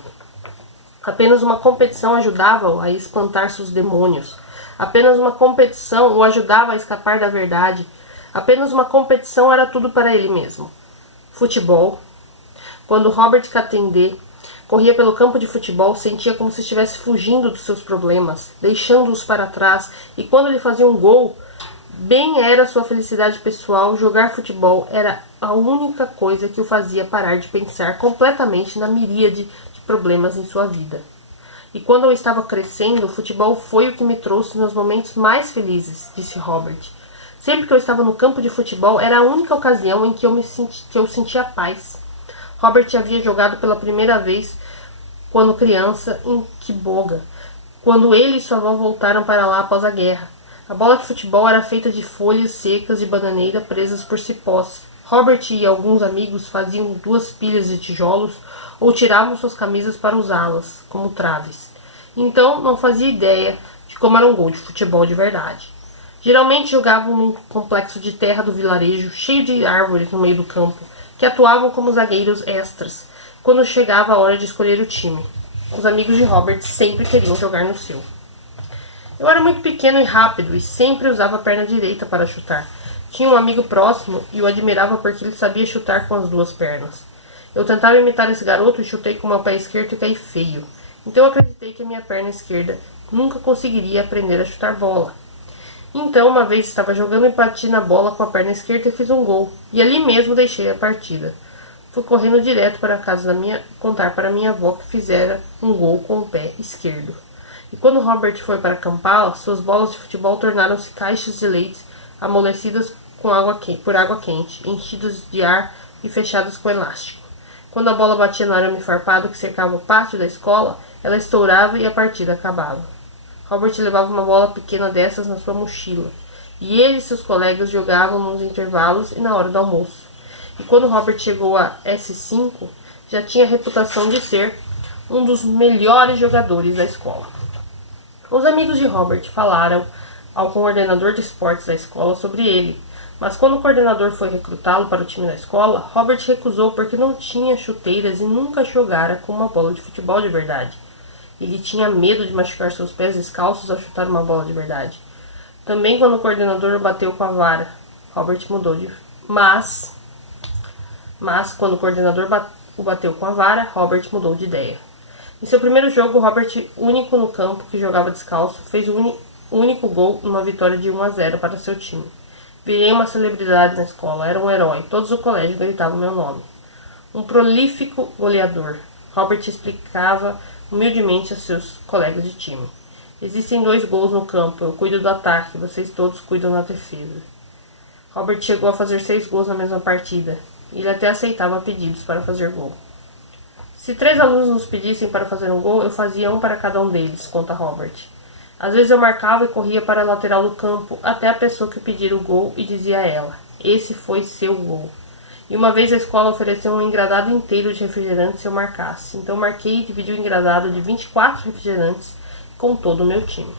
Apenas uma competição ajudava-o a espantar seus demônios. Apenas uma competição o ajudava a escapar da verdade. Apenas uma competição era tudo para ele mesmo. Futebol. Quando Robert Catendê corria pelo campo de futebol, sentia como se estivesse fugindo dos seus problemas, deixando-os para trás, e quando ele fazia um gol, bem era sua felicidade pessoal. Jogar futebol era a única coisa que o fazia parar de pensar completamente na miríade de problemas em sua vida. E quando eu estava crescendo, o futebol foi o que me trouxe meus momentos mais felizes, disse Robert. Sempre que eu estava no campo de futebol, era a única ocasião em que eu sentia paz. Robert havia jogado pela primeira vez quando criança em Quiboga, quando ele e sua avó voltaram para lá após a guerra. A bola de futebol era feita de folhas secas de bananeira presas por cipós. Robert e alguns amigos faziam 2 pilhas de tijolos ou tiravam suas camisas para usá-las como traves. Então não fazia ideia de como era um gol de futebol de verdade. Geralmente jogavam num complexo de terra do vilarejo, cheio de árvores no meio do campo, que atuavam como zagueiros extras, quando chegava a hora de escolher o time. Os amigos de Robert sempre queriam jogar no seu. Eu era muito pequeno e rápido e sempre usava a perna direita para chutar. Tinha um amigo próximo e o admirava porque ele sabia chutar com as 2 pernas. Eu tentava imitar esse garoto e chutei com o meu pé esquerdo e caí feio. Então eu acreditei que a minha perna esquerda nunca conseguiria aprender a chutar bola. Então uma vez estava jogando e bati na bola com a perna esquerda e fiz um gol. E ali mesmo deixei a partida. Fui correndo direto para a casa contar para minha avó que fizera um gol com o pé esquerdo. E quando Robert foi para acampar, suas bolas de futebol tornaram-se caixas de leite amolecidas por água quente, enchidas de ar e fechadas com elástico. Quando a bola batia no arame farpado que cercava o pátio da escola, ela estourava e a partida acabava. Robert levava uma bola pequena dessas na sua mochila, e ele e seus colegas jogavam nos intervalos e na hora do almoço. E quando Robert chegou a S5, já tinha a reputação de ser um dos melhores jogadores da escola. Os amigos de Robert falaram ao coordenador de esportes da escola sobre ele, mas quando o coordenador foi recrutá-lo para o time da escola, Robert recusou porque não tinha chuteiras e nunca jogara com uma bola de futebol de verdade. Ele tinha medo de machucar seus pés descalços ao chutar uma bola de verdade. Também quando o coordenador o bateu com a vara, Robert mudou de... Mas quando o coordenador o bateu com a vara, Robert mudou de ideia. Em seu primeiro jogo, Robert, único no campo que jogava descalço, fez o único gol numa vitória de 1-0 para seu time. Virei uma celebridade na escola, era um herói, todos o colégio gritavam meu nome. Um prolífico goleador, Robert explicava humildemente a seus colegas de time. Existem 2 gols no campo. Eu cuido do ataque. Vocês todos cuidam da defesa. Robert chegou a fazer 6 gols na mesma partida. Ele até aceitava pedidos para fazer gol. Se 3 alunos nos pedissem para fazer um gol, eu fazia um para cada um deles, conta Robert. Às vezes eu marcava e corria para a lateral do campo até a pessoa que pedira o gol e dizia a ela: esse foi seu gol. E uma vez a escola ofereceu um engradado inteiro de refrigerantes se eu marcasse. Então marquei e dividi o engradado de 24 refrigerantes com todo o meu time.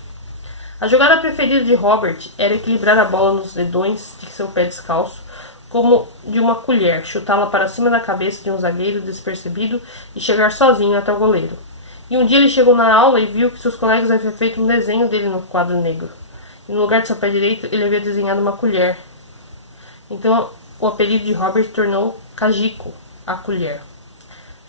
A jogada preferida de Robert era equilibrar a bola nos dedões de seu pé descalço, como de uma colher, chutá-la para cima da cabeça de um zagueiro despercebido e chegar sozinho até o goleiro. E um dia ele chegou na aula e viu que seus colegas haviam feito um desenho dele no quadro negro. E no lugar de seu pé direito ele havia desenhado uma colher. Então o apelido de Robert tornou Kajiko, a colher.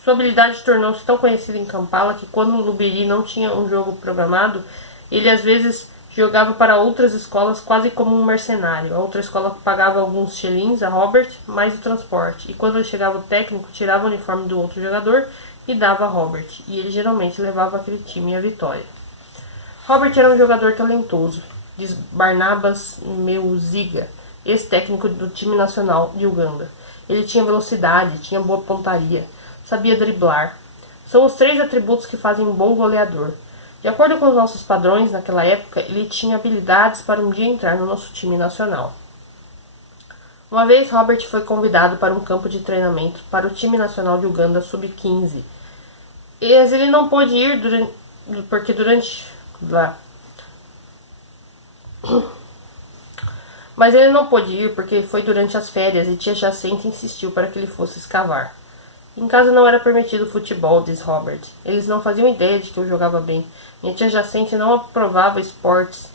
Sua habilidade tornou-se tão conhecida em Kampala que quando o Lubiri não tinha um jogo programado, ele às vezes jogava para outras escolas quase como um mercenário. A outra escola pagava alguns shillings a Robert, mais o transporte. E quando ele chegava o técnico, tirava o uniforme do outro jogador e dava a Robert. E ele geralmente levava aquele time à vitória. Robert era um jogador talentoso, diz Barnabas Meuziga, ex-técnico do time nacional de Uganda. Ele tinha velocidade, tinha boa pontaria, sabia driblar. São os 3 atributos que fazem um bom goleador. De acordo com os nossos padrões, naquela época, ele tinha habilidades para um dia entrar no nosso time nacional. Uma vez, Robert foi convidado para um campo de treinamento para o time nacional de Uganda sub-15. Mas ele não pôde ir porque foi durante as férias e tia Jacente insistiu para que ele fosse escavar. Em casa não era permitido futebol, diz Robert. Eles não faziam ideia de que eu jogava bem. Minha tia Jacente não aprovava esportes.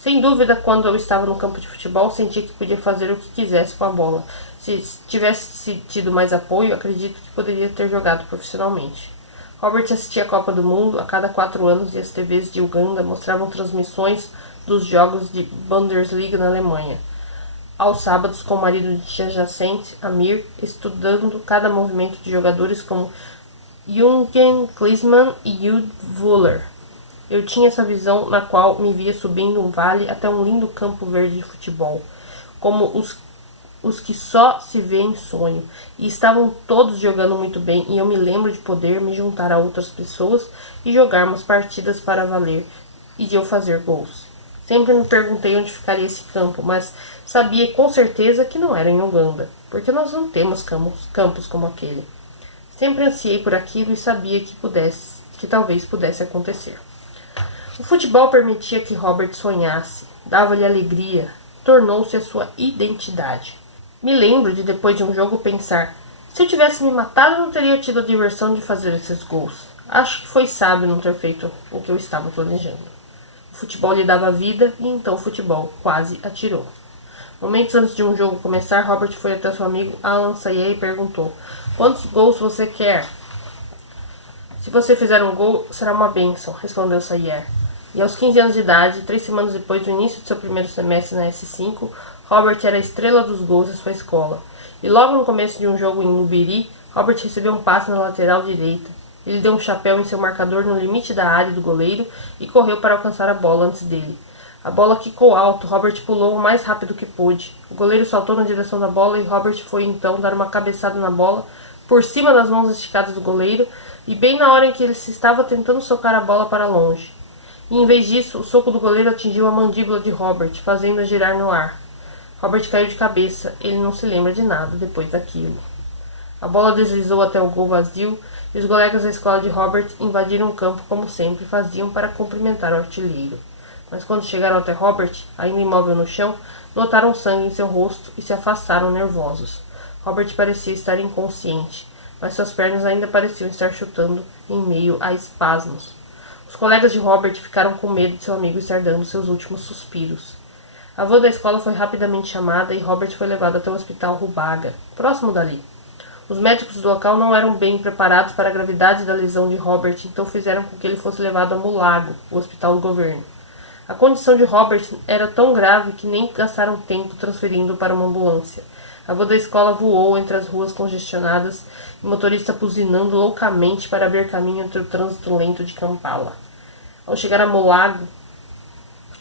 Sem dúvida, quando eu estava no campo de futebol, sentia que podia fazer o que quisesse com a bola. Se tivesse tido mais apoio, acredito que poderia ter jogado profissionalmente. Robert assistia a Copa do Mundo a cada 4 anos e as TVs de Uganda mostravam transmissões dos jogos de Bundesliga na Alemanha. Aos sábados, com o marido de tia Jacente, Amir, estudando cada movimento de jogadores como Jürgen Klinsmann e Jude Wöhler. Eu tinha essa visão na qual me via subindo um vale até um lindo campo verde de futebol, como os que só se vê em sonho, e estavam todos jogando muito bem, e eu me lembro de poder me juntar a outras pessoas e jogarmos partidas para valer, e de eu fazer gols. Sempre me perguntei onde ficaria esse campo, mas sabia com certeza que não era em Uganda, porque nós não temos campos como aquele. Sempre ansiei por aquilo e sabia que talvez pudesse acontecer. O futebol permitia que Robert sonhasse, dava-lhe alegria, tornou-se a sua identidade. Me lembro de depois de um jogo pensar: se eu tivesse me matado, não teria tido a diversão de fazer esses gols. Acho que foi sábio não ter feito o que eu estava planejando. O futebol lhe dava vida e então o futebol quase atirou. Momentos antes de um jogo começar, Robert foi até seu amigo Alan Sayer e perguntou: quantos gols você quer? Se você fizer um gol, será uma bênção, respondeu Sayer. E aos 15 anos de idade, 3 semanas depois do início de seu primeiro semestre na S5, Robert era a estrela dos gols da sua escola. E logo no começo de um jogo em Lubiri, Robert recebeu um passe na lateral direita. Ele deu um chapéu em seu marcador no limite da área do goleiro e correu para alcançar a bola antes dele. A bola quicou alto, Robert pulou o mais rápido que pôde. O goleiro saltou na direção da bola e Robert foi então dar uma cabeçada na bola por cima das mãos esticadas do goleiro e bem na hora em que ele se estava tentando socar a bola para longe. E em vez disso, o soco do goleiro atingiu a mandíbula de Robert, fazendo-a girar no ar. Robert caiu de cabeça. Ele não se lembra de nada depois daquilo. A bola deslizou até o gol vazio e os colegas da escola de Robert invadiram o campo como sempre faziam para cumprimentar o artilheiro. Mas quando chegaram até Robert, ainda imóvel no chão, notaram sangue em seu rosto e se afastaram nervosos. Robert parecia estar inconsciente, mas suas pernas ainda pareciam estar chutando em meio a espasmos. Os colegas de Robert ficaram com medo de seu amigo estar dando seus últimos suspiros. A avó da escola foi rapidamente chamada e Robert foi levado até o hospital Rubaga, próximo dali. Os médicos do local não eram bem preparados para a gravidade da lesão de Robert, então fizeram com que ele fosse levado a Mulago, o hospital do governo. A condição de Robert era tão grave que nem gastaram tempo transferindo para uma ambulância. A avó da escola voou entre as ruas congestionadas e o motorista buzinando loucamente para abrir caminho entre o trânsito lento de Kampala. Ao chegar a Mulago,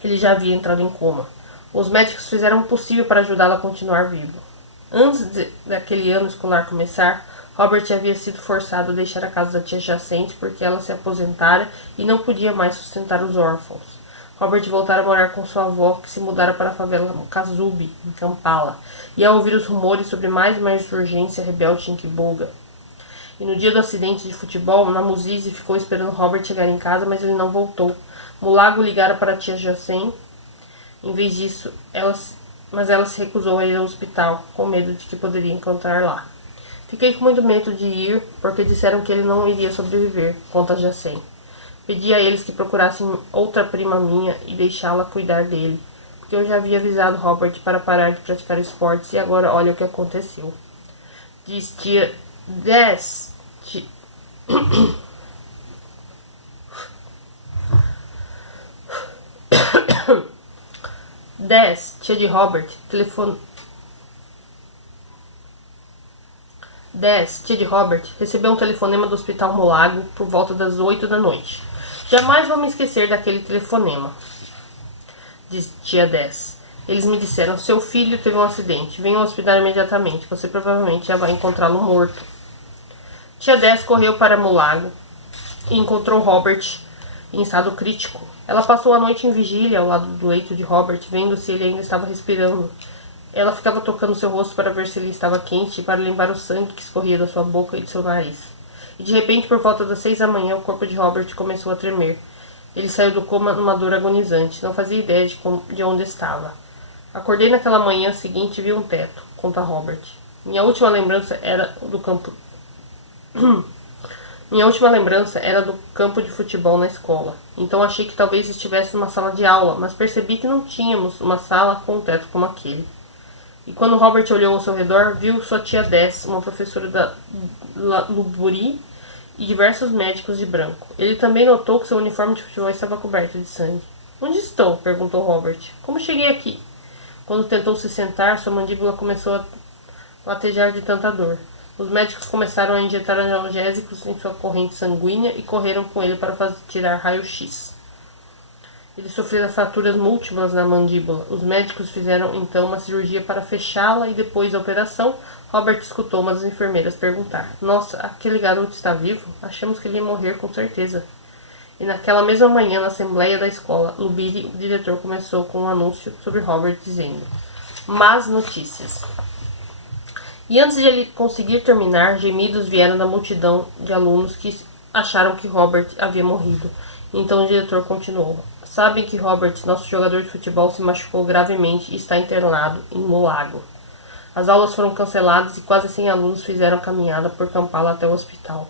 Ele já havia entrado em coma. Os médicos fizeram o possível para ajudá-lo a continuar vivo. Antes daquele ano escolar começar, Robert havia sido forçado a deixar a casa da tia Jacente porque ela se aposentara e não podia mais sustentar os órfãos. Robert voltara a morar com sua avó, que se mudara para a favela Kazubi, em Kampala, e ao ouvir os rumores sobre mais uma insurgência rebelde em Kiboga. E no dia do acidente de futebol, Namuzizi ficou esperando Robert chegar em casa, mas ele não voltou. Mulago ligara para a tia Jacen. Em vez disso, ela se recusou a ir ao hospital, com medo de que poderia encontrar lá. Fiquei com muito medo de ir, porque disseram que ele não iria sobreviver, conta Jacen. Pedi a eles que procurassem outra prima minha e deixá-la cuidar dele, porque eu já havia avisado Robert para parar de praticar esportes e agora olha o que aconteceu. Diz tia Des. Des, tia de Robert, recebeu um telefonema do Hospital Mulago por volta das 8 da noite. Jamais vou me esquecer daquele telefonema, diz tia Des. Eles me disseram, seu filho teve um acidente, venha ao hospital imediatamente, você provavelmente já vai encontrá-lo morto. Tia Des correu para Mulago e encontrou Robert em estado crítico. Ela passou a noite em vigília ao lado do leito de Robert, vendo se ele ainda estava respirando. Ela ficava tocando seu rosto para ver se ele estava quente e para limpar o sangue que escorria da sua boca e de seu nariz. E de repente, por volta das 6 da manhã, o corpo de Robert começou a tremer. Ele saiu do coma numa dor agonizante. Não fazia ideia de onde estava. Acordei naquela manhã seguinte e vi um teto, conta Robert. Minha última lembrança era do campo de futebol na escola. Então achei que talvez estivesse numa sala de aula, mas percebi que não tínhamos uma sala com um teto como aquele. E quando Robert olhou ao seu redor, viu sua tia Des, uma professora da Luburi, e diversos médicos de branco. Ele também notou que seu uniforme de futebol estava coberto de sangue. Onde estou? Perguntou Robert. Como cheguei aqui? Quando tentou se sentar, sua mandíbula começou a latejar de tanta dor. Os médicos começaram a injetar analgésicos em sua corrente sanguínea e correram com ele para tirar raio-x. Ele sofrera fraturas múltiplas na mandíbula. Os médicos fizeram então uma cirurgia para fechá-la e depois da operação, Robert escutou uma das enfermeiras perguntar: Nossa, aquele garoto está vivo? Achamos que ele ia morrer com certeza. E naquela mesma manhã, na assembleia da escola, Lubiri, o diretor, começou com um anúncio sobre Robert dizendo: Más notícias. E antes de ele conseguir terminar, gemidos vieram da multidão de alunos que acharam que Robert havia morrido. Então o diretor continuou: Sabem que Robert, nosso jogador de futebol, se machucou gravemente e está internado em Mulago. As aulas foram canceladas e quase 100 alunos fizeram caminhada por Kampala até o hospital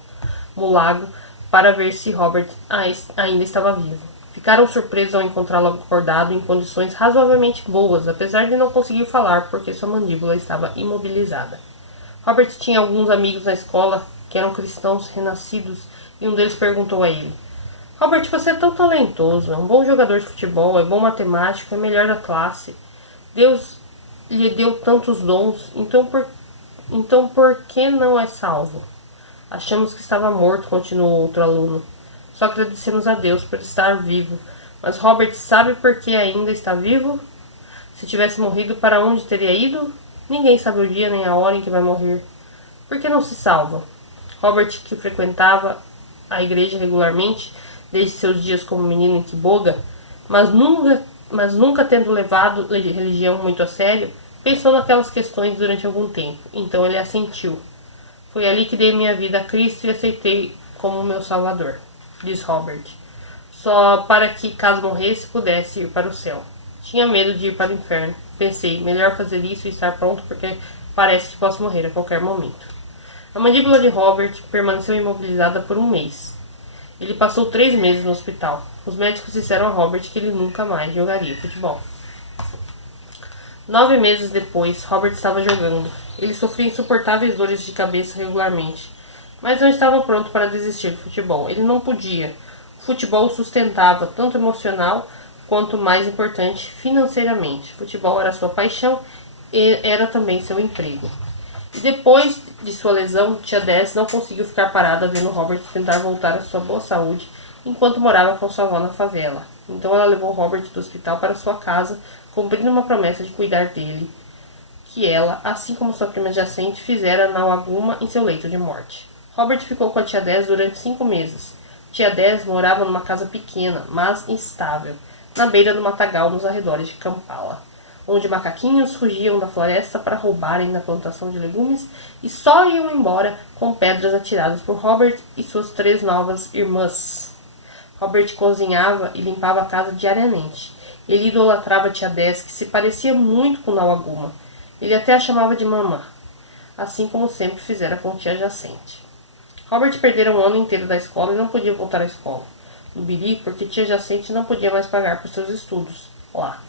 Mulago para ver se Robert ainda estava vivo. Ficaram surpresos ao encontrá-lo acordado em condições razoavelmente boas, apesar de não conseguir falar porque sua mandíbula estava imobilizada. Robert tinha alguns amigos na escola que eram cristãos renascidos e um deles perguntou a ele: Robert, você é tão talentoso, é um bom jogador de futebol, é bom matemático, é melhor da classe. Deus lhe deu tantos dons, então por que não é salvo? Achamos que estava morto, continuou outro aluno. Só agradecemos a Deus por estar vivo. Mas Robert sabe por que ainda está vivo? Se tivesse morrido, para onde teria ido? Ninguém sabe o dia nem a hora em que vai morrer. Por que não se salva? Robert, que frequentava a igreja regularmente, desde seus dias como menino em Kiboga, mas nunca tendo levado a religião muito a sério, pensou naquelas questões durante algum tempo. Então ele assentiu. Foi ali que dei minha vida a Cristo e aceitei como meu Salvador, diz Robert. Só para que, caso morresse, pudesse ir para o céu. Tinha medo de ir para o inferno. Pensei, melhor fazer isso e estar pronto porque parece que posso morrer a qualquer momento. A mandíbula de Robert permaneceu imobilizada por um mês. Ele passou 3 meses no hospital. Os médicos disseram a Robert que ele nunca mais jogaria futebol. 9 meses depois, Robert estava jogando. Ele sofria insuportáveis dores de cabeça regularmente, mas não estava pronto para desistir do futebol. Ele não podia. O futebol o sustentava, tanto emocional quanto, mais importante, financeiramente. O futebol era sua paixão e era também seu emprego. E depois de sua lesão, tia Des não conseguiu ficar parada vendo Robert tentar voltar à sua boa saúde enquanto morava com sua avó na favela. Então ela levou Robert do hospital para sua casa, cumprindo uma promessa de cuidar dele, que ela, assim como sua prima Jacente, fizera na Waguma em seu leito de morte. Robert ficou com a tia Des durante 5 meses. Tia Des morava numa casa pequena, mas instável, na beira do matagal nos arredores de Kampala, onde macaquinhos fugiam da floresta para roubarem na plantação de legumes e só iam embora com pedras atiradas por Robert e suas 3 novas irmãs. Robert cozinhava e limpava a casa diariamente. Ele idolatrava a tia Des, que se parecia muito com Nawaguma. Ele até a chamava de mamã, assim como sempre fizera com tia Jacente. Robert perdera um ano inteiro da escola e não podia voltar à escola, no Biri, porque tia Jacente não podia mais pagar por seus estudos lá.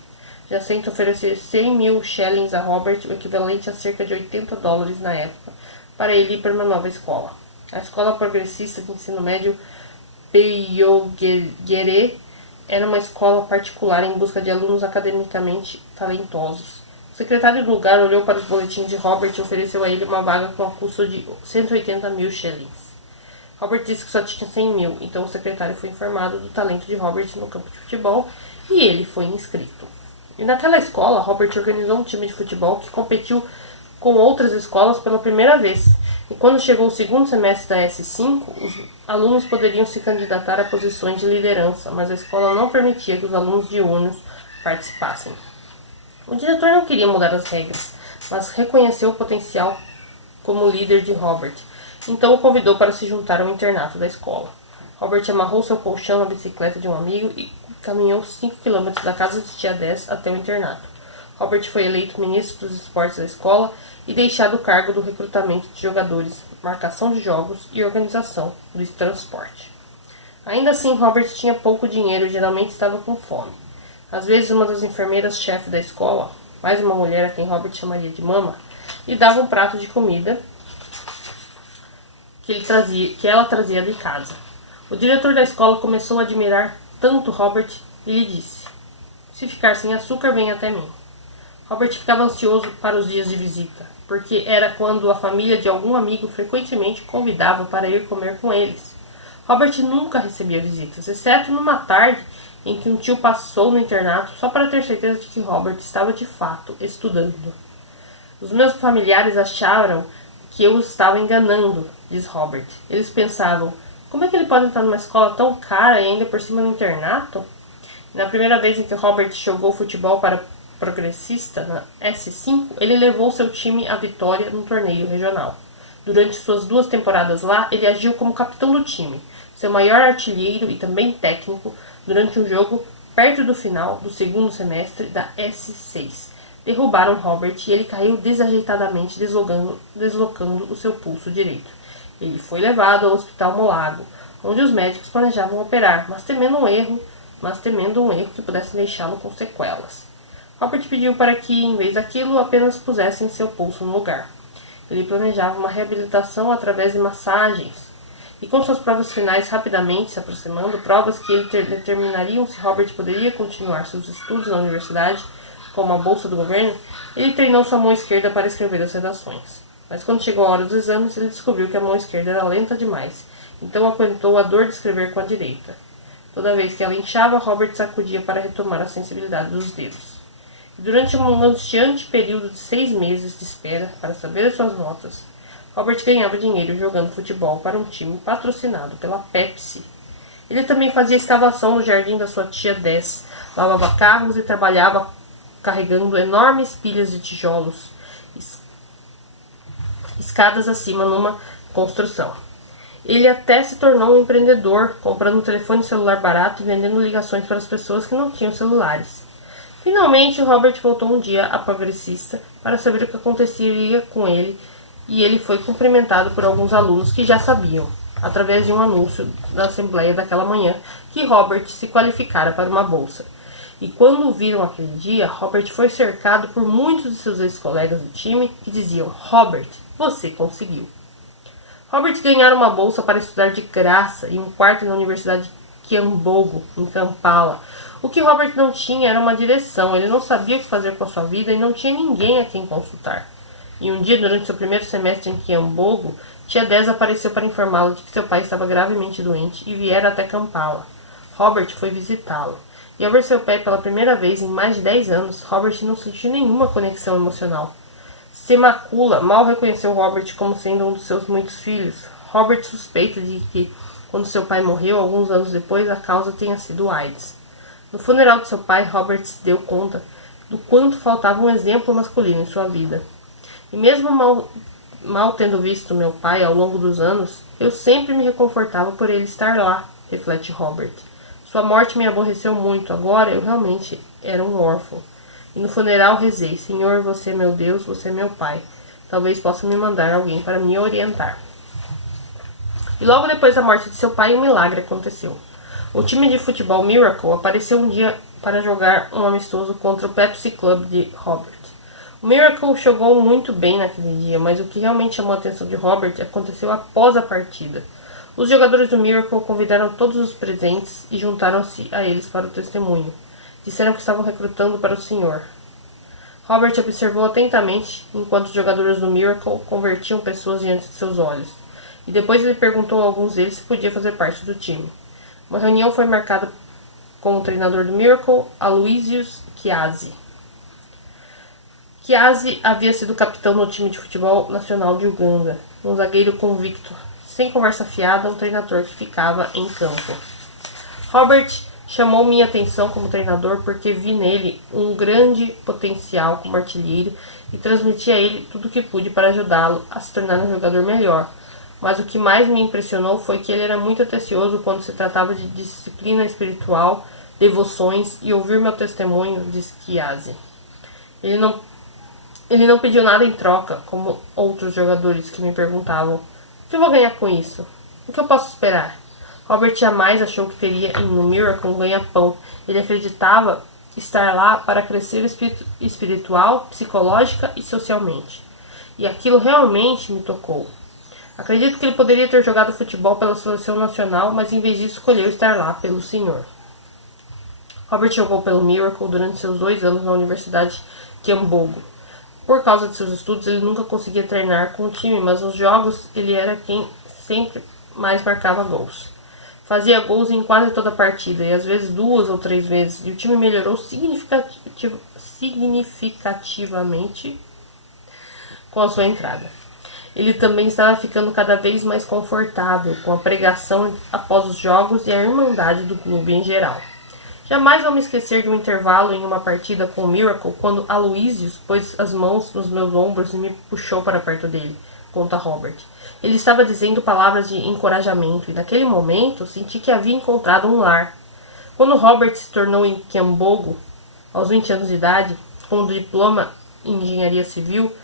Jacente ofereceu 100.000 shillings a Robert, o equivalente a cerca de $80 na época, para ele ir para uma nova escola. A escola progressista de ensino médio Peyogere era uma escola particular em busca de alunos academicamente talentosos. O secretário do lugar olhou para os boletins de Robert e ofereceu a ele uma vaga com a custo de 180.000 shillings. Robert disse que só tinha 100.000, então o secretário foi informado do talento de Robert no campo de futebol e ele foi inscrito. E naquela escola, Robert organizou um time de futebol que competiu com outras escolas pela primeira vez. E quando chegou o segundo semestre da S5, os alunos poderiam se candidatar a posições de liderança, mas a escola não permitia que os alunos de diurnos participassem. O diretor não queria mudar as regras, mas reconheceu o potencial como líder de Robert. Então o convidou para se juntar ao internato da escola. Robert amarrou seu colchão na bicicleta de um amigo e caminhou 5 km da casa de tia Des até o internato. Robert foi eleito ministro dos esportes da escola e deixado o cargo do recrutamento de jogadores, marcação de jogos e organização do transporte. Ainda assim, Robert tinha pouco dinheiro e geralmente estava com fome. Às vezes, uma das enfermeiras-chefe da escola, mais uma mulher a quem Robert chamaria de mama, lhe dava um prato de comida que ela trazia de casa. O diretor da escola começou a admirar tanto Robert e lhe disse: "Se ficar sem açúcar, venha até mim." Robert ficava ansioso para os dias de visita, porque era quando a família de algum amigo frequentemente convidava para ir comer com eles. Robert nunca recebia visitas, exceto numa tarde em que um tio passou no internato só para ter certeza de que Robert estava de fato estudando. "Os meus familiares acharam que eu os estava enganando", diz Robert. "Eles pensavam, como é que ele pode entrar numa escola tão cara e ainda por cima no internato?" Na primeira vez em que Robert jogou futebol para progressista na S5, ele levou seu time à vitória no torneio regional. Durante suas 2 temporadas lá, ele agiu como capitão do time, seu maior artilheiro e também técnico, durante um jogo perto do final do segundo semestre da S6. Derrubaram Robert e ele caiu desajeitadamente, deslocando o seu pulso direito. Ele foi levado ao hospital Molago, onde os médicos planejavam operar, mas temendo um erro que pudesse deixá-lo com sequelas. Robert pediu para que, em vez daquilo, apenas pusessem seu pulso no lugar. Ele planejava uma reabilitação através de massagens, e com suas provas finais rapidamente se aproximando, provas que ele determinariam se Robert poderia continuar seus estudos na universidade com uma bolsa do governo, ele treinou sua mão esquerda para escrever as redações. Mas quando chegou a hora dos exames, ele descobriu que a mão esquerda era lenta demais, então aguentou a dor de escrever com a direita. Toda vez que ela inchava, Robert sacudia para retomar a sensibilidade dos dedos. E durante um angustiante período de 6 meses de espera para saber as suas notas, Robert ganhava dinheiro jogando futebol para um time patrocinado pela Pepsi. Ele também fazia escavação no jardim da sua tia Des, lavava carros e trabalhava carregando enormes pilhas de tijolos, escadas acima numa construção. Ele até se tornou um empreendedor, comprando um telefone celular barato e vendendo ligações para as pessoas que não tinham celulares. Finalmente, Robert voltou um dia à progressista para saber o que aconteceria com ele, e ele foi cumprimentado por alguns alunos que já sabiam, através de um anúncio da assembleia daquela manhã, que Robert se qualificara para uma bolsa. E quando o viram aquele dia, Robert foi cercado por muitos de seus ex-colegas do time que diziam: "Robert, você conseguiu." Robert ganhara uma bolsa para estudar de graça e um quarto na Universidade de Kyambogo, em Kampala. O que Robert não tinha era uma direção, ele não sabia o que fazer com a sua vida e não tinha ninguém a quem consultar. E um dia, durante seu primeiro semestre em Kyambogo, tia Des apareceu para informá-lo de que seu pai estava gravemente doente e viera até Kampala. Robert foi visitá-lo. E ao ver seu pai pela primeira vez em mais de 10 anos, Robert não sentiu nenhuma conexão emocional. Semacula mal reconheceu Robert como sendo um dos seus muitos filhos. Robert suspeita de que, quando seu pai morreu, alguns anos depois, a causa tenha sido AIDS. No funeral de seu pai, Robert se deu conta do quanto faltava um exemplo masculino em sua vida. E mesmo mal tendo visto meu pai ao longo dos anos, eu sempre me reconfortava por ele estar lá, reflete Robert. Sua morte me aborreceu muito, agora eu realmente era um órfão. E no funeral rezei, Senhor, você é meu Deus, você é meu pai. Talvez possa me mandar alguém para me orientar. E logo depois da morte de seu pai, um milagre aconteceu. O time de futebol Miracle apareceu um dia para jogar um amistoso contra o Pepsi Club de Robert. O Miracle jogou muito bem naquele dia, mas o que realmente chamou a atenção de Robert aconteceu após a partida. Os jogadores do Miracle convidaram todos os presentes e juntaram-se a eles para o testemunho. Disseram que estavam recrutando para o Senhor. Robert observou atentamente enquanto os jogadores do Miracle convertiam pessoas diante de seus olhos. E depois ele perguntou a alguns deles se podia fazer parte do time. Uma reunião foi marcada com o treinador do Miracle, Aloysius Chiazzi. Chiazzi havia sido capitão no time de futebol nacional de Uganda, um zagueiro convicto, sem conversa fiada, um treinador que ficava em campo. Robert chamou minha atenção como treinador porque vi nele um grande potencial como artilheiro e transmiti a ele tudo o que pude para ajudá-lo a se tornar um jogador melhor. Mas o que mais me impressionou foi que ele era muito atencioso quando se tratava de disciplina espiritual, devoções e ouvir meu testemunho, diz Chiazzi. Ele não pediu nada em troca, como outros jogadores que me perguntavam: o que eu vou ganhar com isso? O que eu posso esperar? Robert jamais achou que teria no Miracle um ganha-pão. Ele acreditava estar lá para crescer espiritual, psicológica e socialmente. E aquilo realmente me tocou. Acredito que ele poderia ter jogado futebol pela seleção nacional, mas em vez disso escolheu estar lá pelo Senhor. Robert jogou pelo Miracle durante seus 2 anos na Universidade Kyambogo. Por causa de seus estudos, ele nunca conseguia treinar com o time, mas nos jogos ele era quem sempre mais marcava gols. Fazia gols em quase toda a partida, e às vezes 2 ou 3 vezes, e o time melhorou significativamente com a sua entrada. Ele também estava ficando cada vez mais confortável com a pregação após os jogos e a irmandade do clube em geral. Jamais vou me esquecer de um intervalo em uma partida com o Miracle, quando Aloysius pôs as mãos nos meus ombros e me puxou para perto dele, conta Robert. Ele estava dizendo palavras de encorajamento, e naquele momento senti que havia encontrado um lar. Quando Robert se tornou em Kyambogo, aos 20 anos de idade, com diploma em engenharia civil,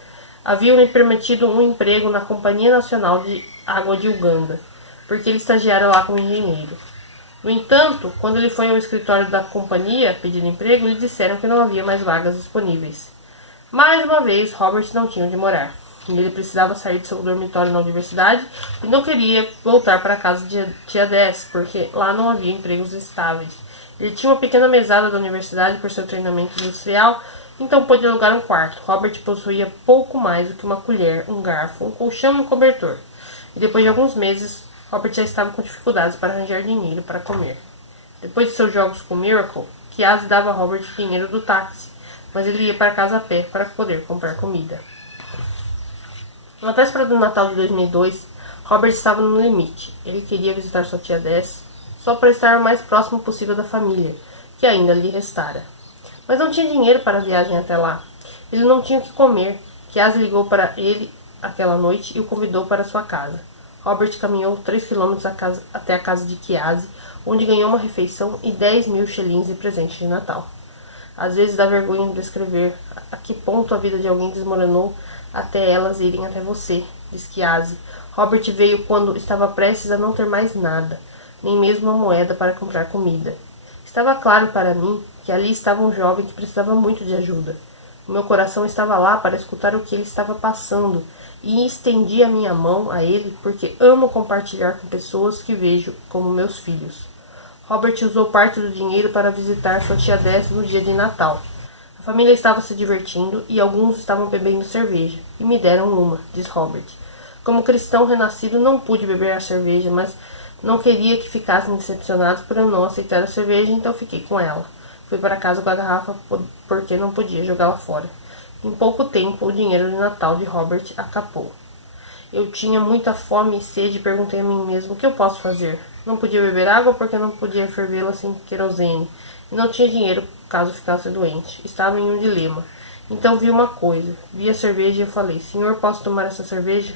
haviam-lhe permitido um emprego na Companhia Nacional de Água de Uganda, porque ele estagiara lá como engenheiro. No entanto, quando ele foi ao escritório da companhia pedir emprego, lhe disseram que não havia mais vagas disponíveis. Mais uma vez, Robert não tinha onde morar. Ele precisava sair de seu dormitório na universidade e não queria voltar para a casa de tia Dess, porque lá não havia empregos estáveis. Ele tinha uma pequena mesada da universidade por seu treinamento industrial, então pôde alugar um quarto. Robert possuía pouco mais do que uma colher, um garfo, um colchão e um cobertor. E depois de alguns meses, Robert já estava com dificuldades para arranjar dinheiro para comer. Depois de seus jogos com Miracle, Chiazzi dava a Robert dinheiro do táxi, mas ele ia para casa a pé para poder comprar comida. Na véspera do Natal de 2002, Robert estava no limite. Ele queria visitar sua tia Dess só para estar o mais próximo possível da família, que ainda lhe restara. Mas não tinha dinheiro para a viagem até lá. Ele não tinha o que comer. Chiazzi ligou para ele aquela noite e o convidou para sua casa. Robert caminhou 3 quilômetros até a casa de Chiazzi, onde ganhou uma refeição e 10.000 shillings em presente de Natal. Às vezes dá vergonha de descrever a que ponto a vida de alguém desmoronou até elas irem até você, diz Chiazzi. Robert veio quando estava prestes a não ter mais nada, nem mesmo uma moeda para comprar comida. Estava claro para mim que ali estava um jovem que precisava muito de ajuda. O meu coração estava lá para escutar o que ele estava passando, e estendi a minha mão a ele porque amo compartilhar com pessoas que vejo como meus filhos. Robert usou parte do dinheiro para visitar sua tia Dess no dia de Natal. A família estava se divertindo e alguns estavam bebendo cerveja, e me deram uma, diz Robert. Como cristão renascido, não pude beber a cerveja, mas não queria que ficassem decepcionados por eu não aceitar a cerveja, então fiquei com ela. Fui para casa com a garrafa porque não podia jogá-la fora. Em pouco tempo, o dinheiro de Natal de Robert acabou. Eu tinha muita fome e sede e perguntei a mim mesmo: o que eu posso fazer? Não podia beber água porque não podia fervê-la sem querosene. E não tinha dinheiro caso ficasse doente. Estava em um dilema. Então vi uma coisa. Vi a cerveja e eu falei: Senhor, posso tomar essa cerveja?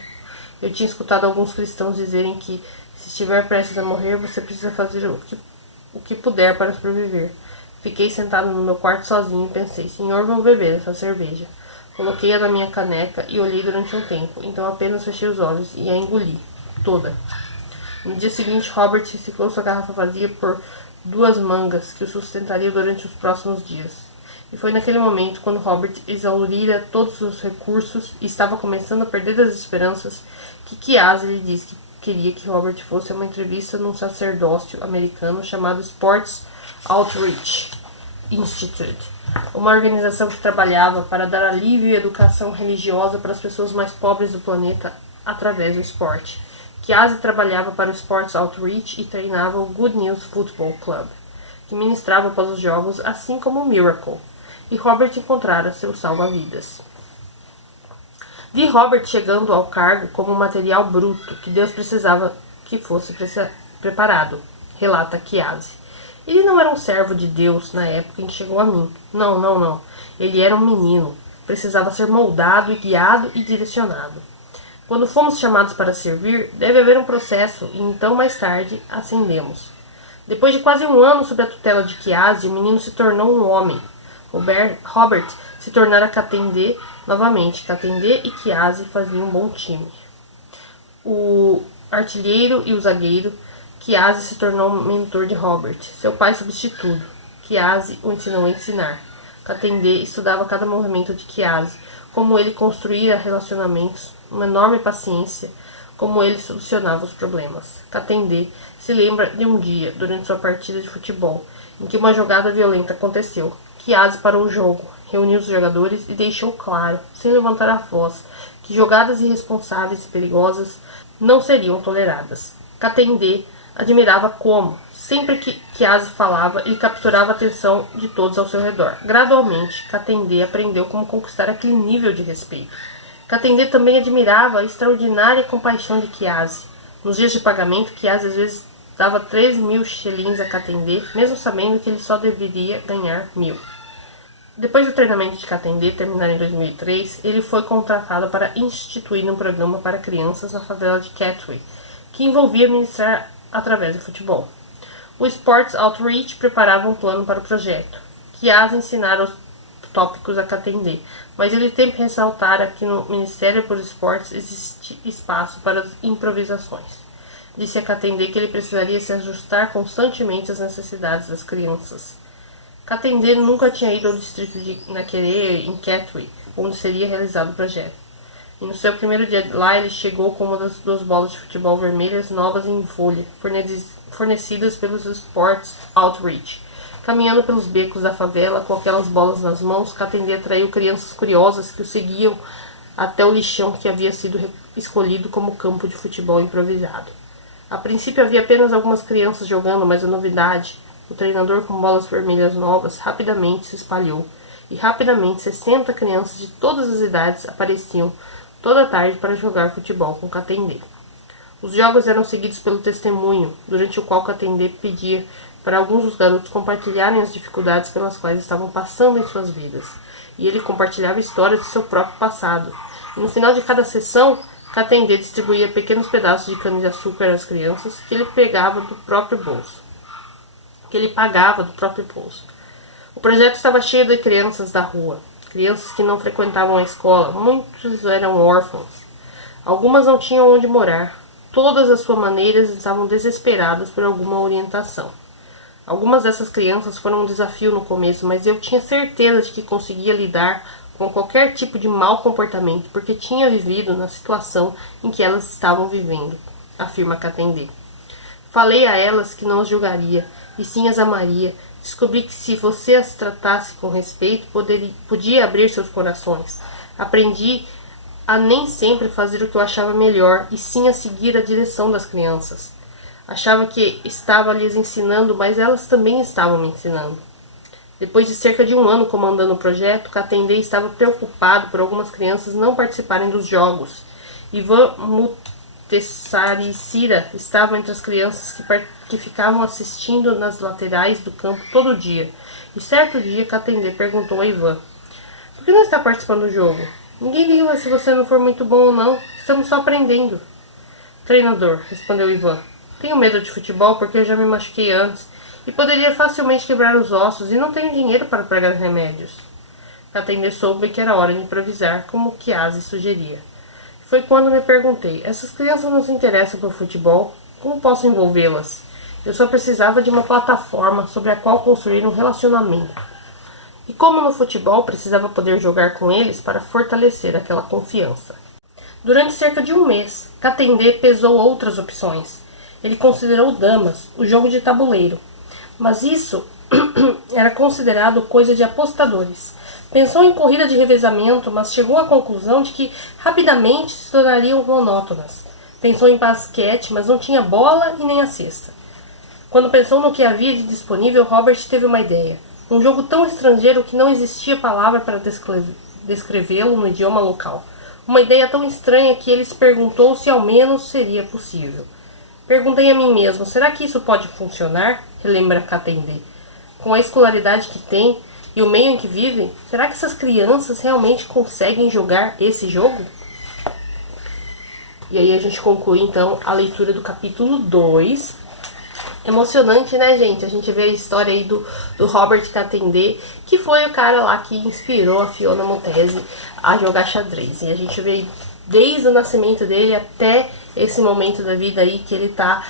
Eu tinha escutado alguns cristãos dizerem que se estiver prestes a morrer, você precisa fazer o que puder para sobreviver. Fiquei sentado no meu quarto sozinho e pensei: Senhor, vou beber essa cerveja. Coloquei-a na minha caneca e olhei durante um tempo. Então apenas fechei os olhos e a engoli toda. No dia seguinte, Robert reciclou sua garrafa vazia por 2 mangas que o sustentariam durante os próximos dias. E foi naquele momento, quando Robert exaurira todos os recursos e estava começando a perder as esperanças, que Kiasi lhe disse que queria que Robert fosse a uma entrevista num sacerdócio americano chamado Sports Outreach Institute, uma organização que trabalhava para dar alívio e educação religiosa para as pessoas mais pobres do planeta através do esporte. Kiasi trabalhava para o Sports Outreach e treinava o Good News Football Club, que ministrava após os jogos, assim como o Miracle, e Robert encontrara seu salva-vidas. Vi Robert chegando ao cargo como um material bruto que Deus precisava que fosse preparado, relata Kiasi. Ele não era um servo de Deus na época em que chegou a mim. Não. Ele era um menino. Precisava ser moldado e guiado e direcionado. Quando fomos chamados para servir, deve haver um processo e então mais tarde ascendemos. Depois de quase 1 ano sob a tutela de Kiasi, o menino se tornou um homem. Robert se tornara Katendê novamente. Katendê e Kiasi faziam um bom time. O artilheiro e o zagueiro, Kiasi se tornou mentor de Robert, seu pai substituto. Kiasi o ensinou a ensinar. Katendê estudava cada movimento de Kiasi, como ele construía relacionamentos, uma enorme paciência, como ele solucionava os problemas. Katendê se lembra de um dia, durante sua partida de futebol, em que uma jogada violenta aconteceu. Kiasi parou o jogo, reuniu os jogadores e deixou claro, sem levantar a voz, que jogadas irresponsáveis e perigosas não seriam toleradas. Katendê admirava como, sempre que Kiasi falava, ele capturava a atenção de todos ao seu redor. Gradualmente, Katendê aprendeu como conquistar aquele nível de respeito. Katendê também admirava a extraordinária compaixão de Kiasi. Nos dias de pagamento, Kiasi às vezes dava 3.000 shillings a Katendê, mesmo sabendo que ele só deveria ganhar 1.000. Depois do treinamento de Katendê terminar em 2003, ele foi contratado para instituir um programa para crianças na favela de Catway, que envolvia ministrar através do futebol. O Sports Outreach preparava um plano para o projeto. Kiasi ensinara os tópicos a Katendê, mas ele sempre ressaltara que no Ministério por Esportes existe espaço para as improvisações. Disse a Katendê que ele precisaria se ajustar constantemente às necessidades das crianças. Katendê nunca tinha ido ao distrito de Nakere, em Catway, onde seria realizado o projeto. E no seu primeiro dia lá, ele chegou com uma das 2 bolas de futebol vermelhas novas em folha, fornecidas pelos Sports Outreach. Caminhando pelos becos da favela, com aquelas bolas nas mãos, Katendê atraiu crianças curiosas que o seguiam até o lixão que havia sido escolhido como campo de futebol improvisado. A princípio havia apenas algumas crianças jogando, mas a novidade, o treinador com bolas vermelhas novas, rapidamente se espalhou. E rapidamente 60 crianças de todas as idades apareciam toda a tarde para jogar futebol com Katendê. Os jogos eram seguidos pelo testemunho, durante o qual Katendê pedia para alguns dos garotos compartilharem as dificuldades pelas quais estavam passando em suas vidas. E ele compartilhava histórias de seu próprio passado. E no final de cada sessão, Katendê distribuía pequenos pedaços de cana-de-açúcar às crianças que ele pagava do próprio bolso. O projeto estava cheio de crianças da rua, crianças que não frequentavam a escola, muitos eram órfãos. Algumas não tinham onde morar. Todas as suas maneiras estavam desesperadas por alguma orientação. Algumas dessas crianças foram um desafio no começo, mas eu tinha certeza de que conseguia lidar com qualquer tipo de mau comportamento, porque tinha vivido na situação em que elas estavam vivendo, afirma Katendê. Falei a elas que não as julgaria, e sim as amaria. Descobri que se você as tratasse com respeito, podia abrir seus corações. Aprendi a nem sempre fazer o que eu achava melhor, e sim a seguir a direção das crianças. Achava que estava lhes ensinando, mas elas também estavam me ensinando. Depois de cerca de um ano comandando o projeto, Katendê estava preocupado por algumas crianças não participarem dos jogos. Ivan Mutessaricira estava entre as crianças que ficavam assistindo nas laterais do campo todo dia. E certo dia, Katendê perguntou a Ivan: por que não está participando do jogo? Ninguém liga se você não for muito bom ou não. Estamos só aprendendo. Treinador, respondeu Ivan. Tenho medo de futebol porque eu já me machuquei antes e poderia facilmente quebrar os ossos e não tenho dinheiro para pagar remédios. Katendê soube que era hora de improvisar, como Kiasi sugeria. Foi quando me perguntei: essas crianças não se interessam por futebol? Como posso envolvê-las? Eu só precisava de uma plataforma sobre a qual construir um relacionamento. E como no futebol, precisava poder jogar com eles para fortalecer aquela confiança. Durante cerca de um mês, Katendê pesou outras opções. Ele considerou damas, o jogo de tabuleiro. Mas isso era considerado coisa de apostadores. Pensou em corrida de revezamento, mas chegou à conclusão de que rapidamente se tornariam monótonas. Pensou em basquete, mas não tinha bola e nem a cesta. Quando pensou no que havia de disponível, Robert teve uma ideia. Um jogo tão estrangeiro que não existia palavra para descrevê-lo no idioma local. Uma ideia tão estranha que ele se perguntou se ao menos seria possível. Perguntei a mim mesmo: será que isso pode funcionar? Relembra Katendê. Com a escolaridade que tem e o meio em que vivem, será que essas crianças realmente conseguem jogar esse jogo? E aí a gente conclui então a leitura do capítulo 2. Emocionante, né, gente? A gente vê a história aí do Robert Katendê, que foi o cara lá que inspirou a Fiona Montese a jogar xadrez. E a gente vê desde o nascimento dele até esse momento da vida aí que ele tá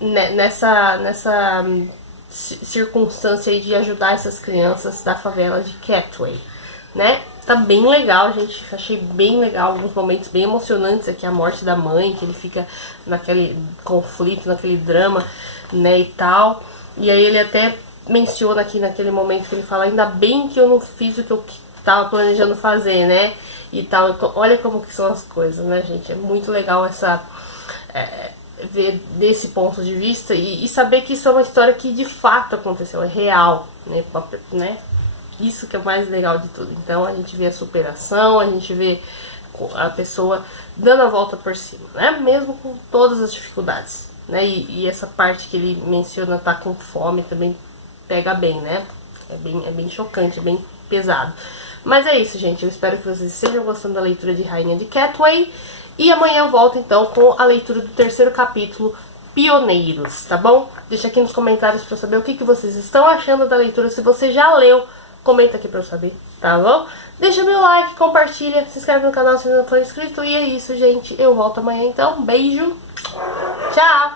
nessa circunstância aí de ajudar essas crianças da favela de Catway, né? Tá bem legal, gente. Achei bem legal, alguns momentos bem emocionantes aqui, a morte da mãe, que ele fica naquele conflito, naquele drama, né, e tal. E aí ele até menciona aqui naquele momento que ele fala: ainda bem que eu não fiz o que eu tava planejando fazer, né, e tal. Olha como que são as coisas, né, gente? É muito legal essa ver desse ponto de vista e saber que isso é uma história que de fato aconteceu, é real, né? Isso que é o mais legal de tudo. Então a gente vê a superação, a gente vê a pessoa dando a volta por cima, né? Mesmo com todas as dificuldades, né? E essa parte que ele menciona, tá com fome, também pega bem, né? É bem chocante, é bem pesado. Mas é isso, gente. Eu espero que vocês estejam gostando da leitura de Rainha de Catway. E amanhã eu volto então com a leitura do terceiro capítulo, Pioneiros, tá bom? Deixa aqui nos comentários pra eu saber o que vocês estão achando da leitura. Se você já leu, comenta aqui pra eu saber, tá bom? Deixa meu like, compartilha, se inscreve no canal se não for inscrito. E é isso, gente. Eu volto amanhã então. Beijo. Tchau.